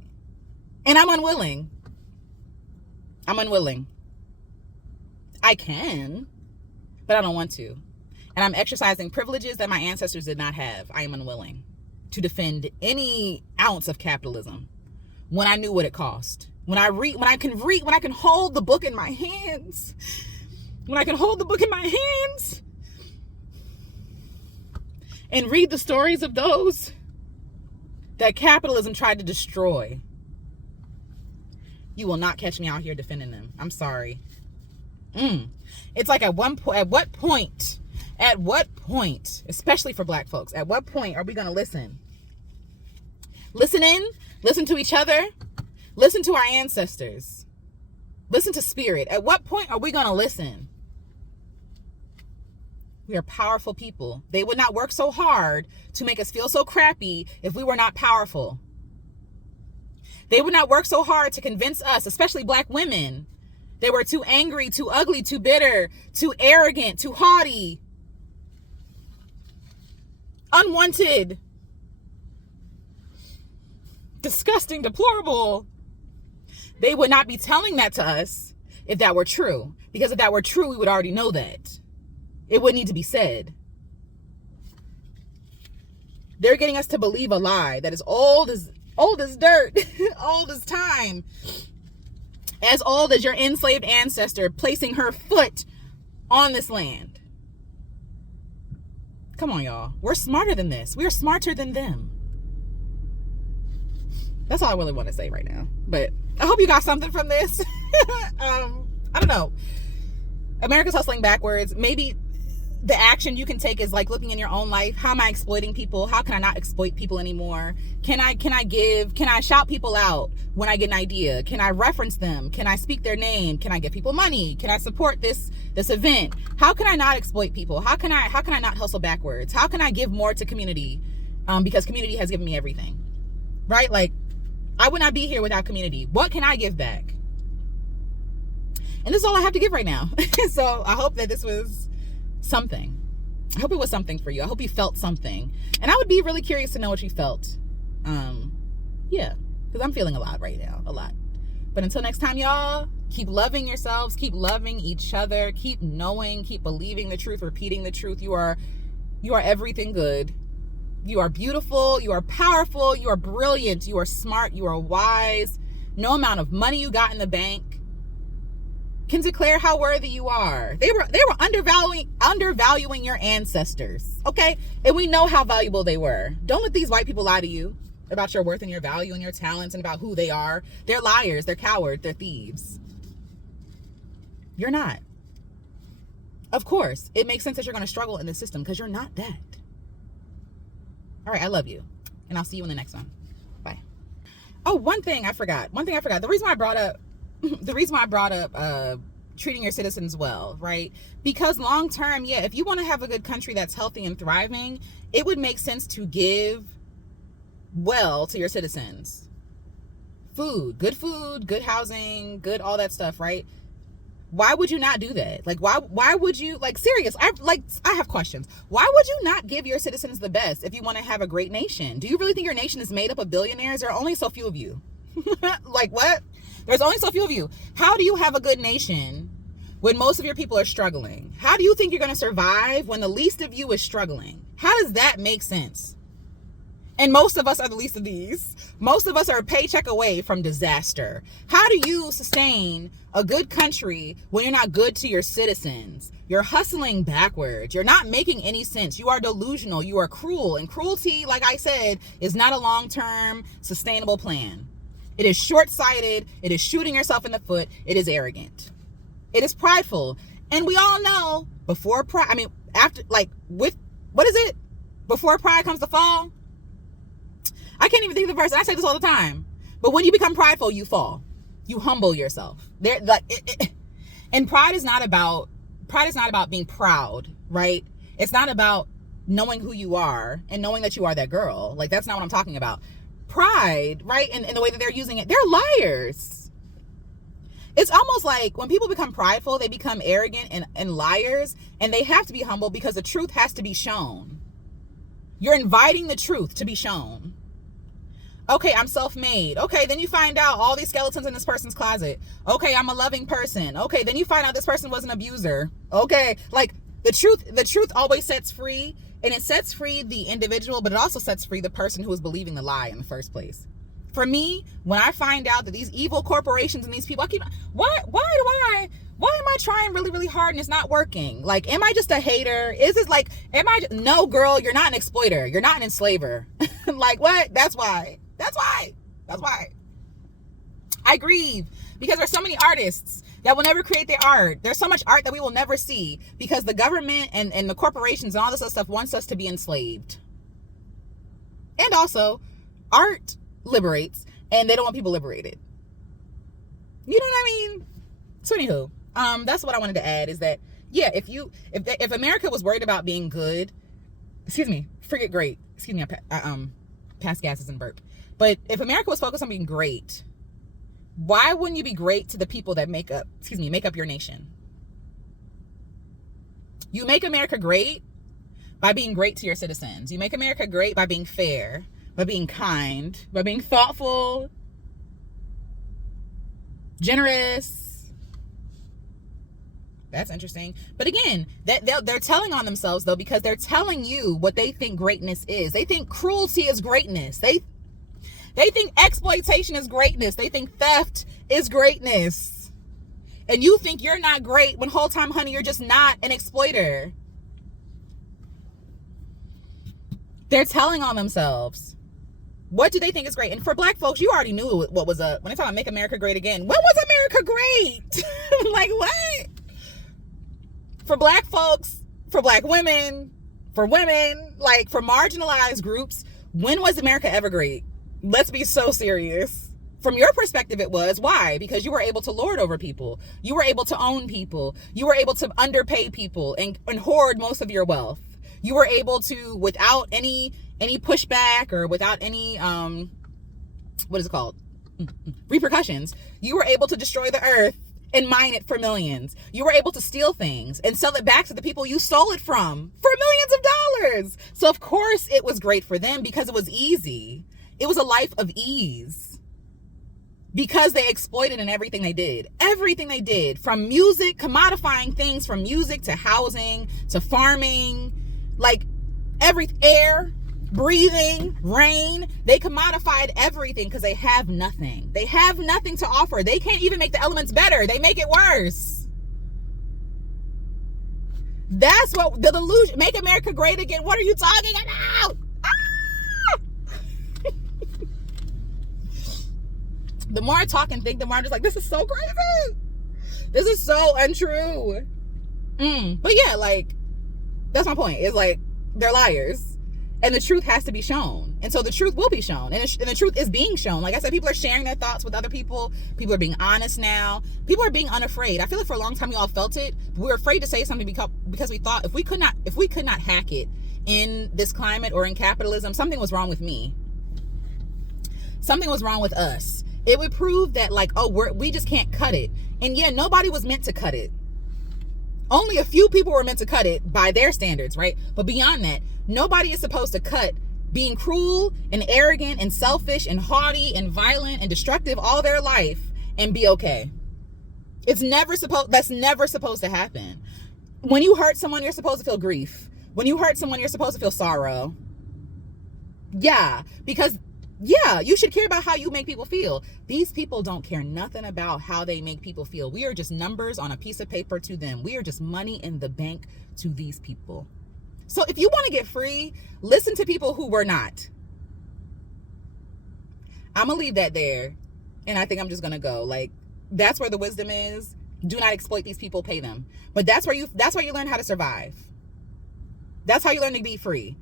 and I'm unwilling. I'm unwilling. I can, but I don't want to. And I'm exercising privileges that my ancestors did not have. I am unwilling to defend any ounce of capitalism when I knew what it cost. When I can hold the book in my hands. When I can hold the book in my hands and read the stories of those that capitalism tried to destroy. You will not catch me out here defending them. I'm sorry. It's like at what point, especially for Black folks, at what point are we going to listen? Listen in, listen to each other, listen to our ancestors, listen to spirit. At what point are we going to listen? We are powerful people. They would not work so hard to make us feel so crappy if we were not powerful. They would not work so hard to convince us, especially Black women, they were too angry, too ugly, too bitter, too arrogant, too haughty, unwanted, disgusting, deplorable. They would not be telling that to us if that were true. Because if that were true, we would already know that. It wouldn't need to be said. They're getting us to believe a lie that is old as dirt, old as time, as old as your enslaved ancestor placing her foot on this land. Come on, y'all. We're smarter than this. We are smarter than them. That's all I really want to say right now. But I hope you got something from this. I don't know. America's hustling backwards. Maybe the action you can take is like looking in your own life. How am I exploiting people? How can I not exploit people anymore? Can I shout people out when I get an idea? Can I reference them? Can I speak their name? Can I give people money? Can I support this event? How can I not exploit people? How can I not hustle backwards? How can I give more to community? Because community has given me everything, right? Like, I would not be here without community. What can I give back? And this is all I have to give right now. So I hope that this was something. I hope it was something for you. I hope you felt something. And I would be really curious to know what you felt. Yeah, because I'm feeling a lot right now. A lot. But until next time, y'all, keep loving yourselves. Keep loving each other. Keep knowing. Keep believing the truth. Repeating the truth. You are everything good. You are beautiful. You are powerful. You are brilliant. You are smart. You are wise. No amount of money you got in the bank can declare how worthy you are. They were undervaluing your ancestors, okay? And we know how valuable they were. Don't let these white people lie to you about your worth and your value and your talents and about who they are. They're liars, they're cowards, they're thieves. You're not. Of course, it makes sense that you're going to struggle in the system because you're not that. All right, I love you. And I'll see you in the next one. Bye. Oh, one thing I forgot. The reason why I brought up, treating your citizens well, right? Because long term, yeah, if you want to have a good country that's healthy and thriving, it would make sense to give well to your citizens. Food, good housing, good all that stuff, right? Why would you not do that? Like, why would you, like, serious? I have questions. Why would you not give your citizens the best if you want to have a great nation? Do you really think your nation is made up of billionaires? There are only so few of you. Like, what? There's only so few of you. How do you have a good nation when most of your people are struggling? How do you think you're going to survive when the least of you is struggling? How does that make sense? And most of us are the least of these. Most of us are a paycheck away from disaster. How do you sustain a good country when you're not good to your citizens? You're hustling backwards. You're not making any sense. You are delusional. You are cruel. And cruelty, like I said, is not a long-term sustainable plan. It is short-sighted. It is shooting yourself in the foot. It is arrogant. It is prideful. And we all know before pride, what is it? Before pride comes the fall. I can't even think of the verse. I say this all the time. But when you become prideful, you fall. You humble yourself. And pride is not about being proud, right? It's not about knowing who you are and knowing that you are that girl. Like, that's not what I'm talking about. Pride, right? And the way that they're using it, they're liars. It's almost like when people become prideful, they become arrogant and liars, and they have to be humble because the truth has to be shown. You're inviting the truth to be shown. Okay, I'm self-made. Okay, then you find out all these skeletons in this person's closet. Okay, I'm a loving person. Okay, then you find out this person was an abuser. Okay, like the truth always sets free, and it sets free the individual, but it also sets free the person who was believing the lie in the first place. For me, when I find out that these evil corporations and these people, why am I trying really, really hard and it's not working? Like, am I just a hater? Is it like, no, girl, you're not an exploiter. You're not an enslaver. Like, what? That's why. I grieve because there's so many artists that will never create their art. There's so much art that we will never see because the government and the corporations and all this other stuff wants us to be enslaved. And also, art liberates, and they don't want people liberated. You know what I mean? So anywho, that's what I wanted to add is that, yeah, if America was worried about being good, forget great. I passed gases and burp. But if America was focused on being great, why wouldn't you be great to the people that make up your nation? You make America great by being great to your citizens. You make America great by being fair, by being kind, by being thoughtful, generous. That's interesting. But again, they're telling on themselves, though, because they're telling you what they think greatness is. They think cruelty is greatness. They think exploitation is greatness. They think theft is greatness. And you think you're not great when whole time, honey, you're just not an exploiter. They're telling on themselves. What do they think is great? And for black folks, you already knew what was up. When they talk about make America great again, when was America great? Like, what? For black folks, for black women, for women, like for marginalized groups, when was America ever great? Let's be so serious. From your perspective, it was. Why? Because you were able to lord over people. You were able to own people. You were able to underpay people and hoard most of your wealth. You were able to, without any pushback or without any, what is it called? Repercussions, you were able to destroy the earth and mine it for millions. You were able to steal things and sell it back to the people you stole it from for millions of dollars. So of course it was great for them because it was easy. It was a life of ease because they exploited in everything they did. Everything they did, from music, commodifying things from music to housing to farming, like air, breathing, rain. They commodified everything because they have nothing. They have nothing to offer. They can't even make the elements better. They make it worse. That's what the delusion, make America great again. What are you talking about? The more I talk and think, the more I'm just like, this is so crazy. This is so untrue. But yeah, like, that's my point. It's like, they're liars. And the truth has to be shown. And so the truth will be shown. And the truth is being shown. Like I said, people are sharing their thoughts with other people. People are being honest now. People are being unafraid. I feel like for a long time we all felt it. We were afraid to say something because we thought if we could not hack it in this climate or in capitalism, something was wrong with me. Something was wrong with us. It would prove that like, oh, we just can't cut it. And yeah, nobody was meant to cut it. Only a few people were meant to cut it by their standards, right? But beyond that, nobody is supposed to cut being cruel and arrogant and selfish and haughty and violent and destructive all their life and be okay. That's never supposed to happen. When you hurt someone, you're supposed to feel grief. When you hurt someone, you're supposed to feel sorrow. Yeah, because you should care about how you make people feel. These people don't care nothing about how they make people feel. We are just numbers on a piece of paper to them. We are just money in the bank to these people. So if you want to get free, listen to people who were not. I'm going to leave that there. And I think I'm just going to go. Like, that's where the wisdom is. Do not exploit these people, pay them. But that's where you learn how to survive. That's how you learn to be free.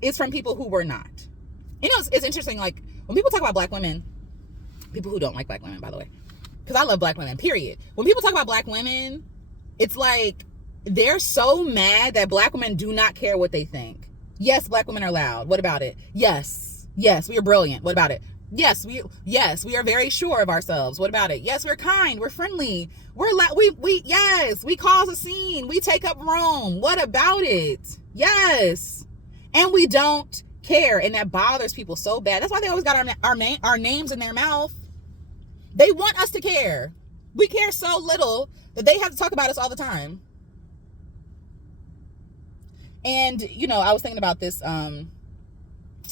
It's from people who were not. You know, it's interesting, like, when people talk about black women, people who don't like black women, by the way, because I love black women, period. When people talk about black women, it's like they're so mad that black women do not care what they think. Yes, black women are loud. What about it? Yes, we are brilliant. What about it? Yes, we are very sure of ourselves. What about it? Yes, we're kind. We're friendly. We cause a scene. We take up Rome. What about it? Yes. And we don't care, and that bothers people so bad. That's why they always got our names in their mouth. They want us to care. We care so little that they have to talk about us all the time. And you know, I was thinking about this.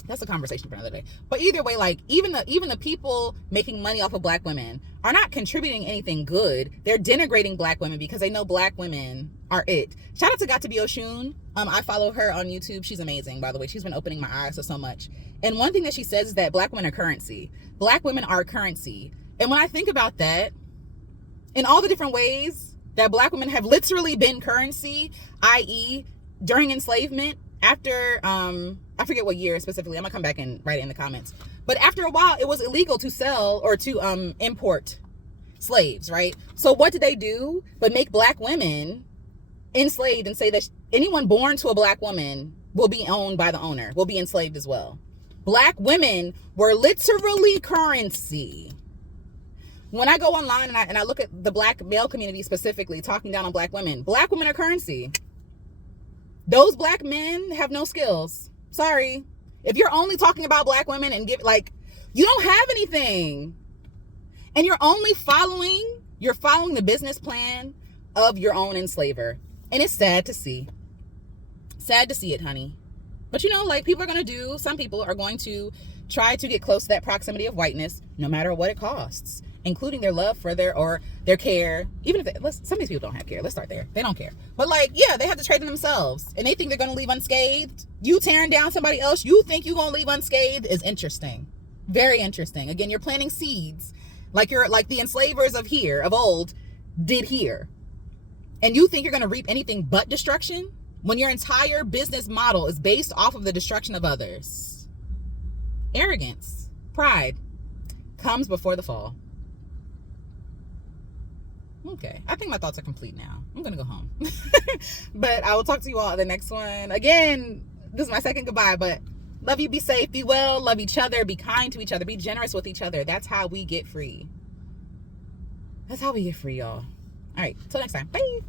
That's a conversation for another day. But either way, like even the people making money off of black women are not contributing anything good. They're denigrating black women because they know black women are it. Shout out to Got to Be Oshun. I follow her on YouTube. She's amazing, by the way. She's been opening my eyes to so much. And one thing that she says is that black women are currency. Black women are currency. And when I think about that, in all the different ways that black women have literally been currency, i.e. during enslavement, after I forget what year specifically. I'm gonna come back and write it in the comments. But after a while, it was illegal to sell or to import slaves, right? So what did they do but make black women enslaved and say that anyone born to a black woman will be owned by the owner, will be enslaved as well. Black women were literally currency. When I go online and I look at the black male community specifically talking down on black women are currency. Those black men have no skills. Sorry. If you're only talking about black women and you don't have anything. And you're following the business plan of your own enslaver. And it's sad to see. Sad to see it, honey. But you know, like some people are going to try to get close to that proximity of whiteness, no matter what it costs, including their love for their care. Even if some of these people don't have care. Let's start there. They don't care. But they have to trade in themselves. And they think they're going to leave unscathed. You tearing down somebody else, you think you're going to leave unscathed is interesting. Very interesting. Again, you're planting seeds like the enslavers of old did here. And you think you're going to reap anything but destruction when your entire business model is based off of the destruction of others. Arrogance, pride comes before the fall. Okay, I think my thoughts are complete now. I'm gonna go home. But I will talk to you all at the next one. Again, this is my second goodbye, but love you, be safe, be well, love each other, be kind to each other, be generous with each other. That's how we get free. That's how we get free, y'all. All right, till next time. Bye.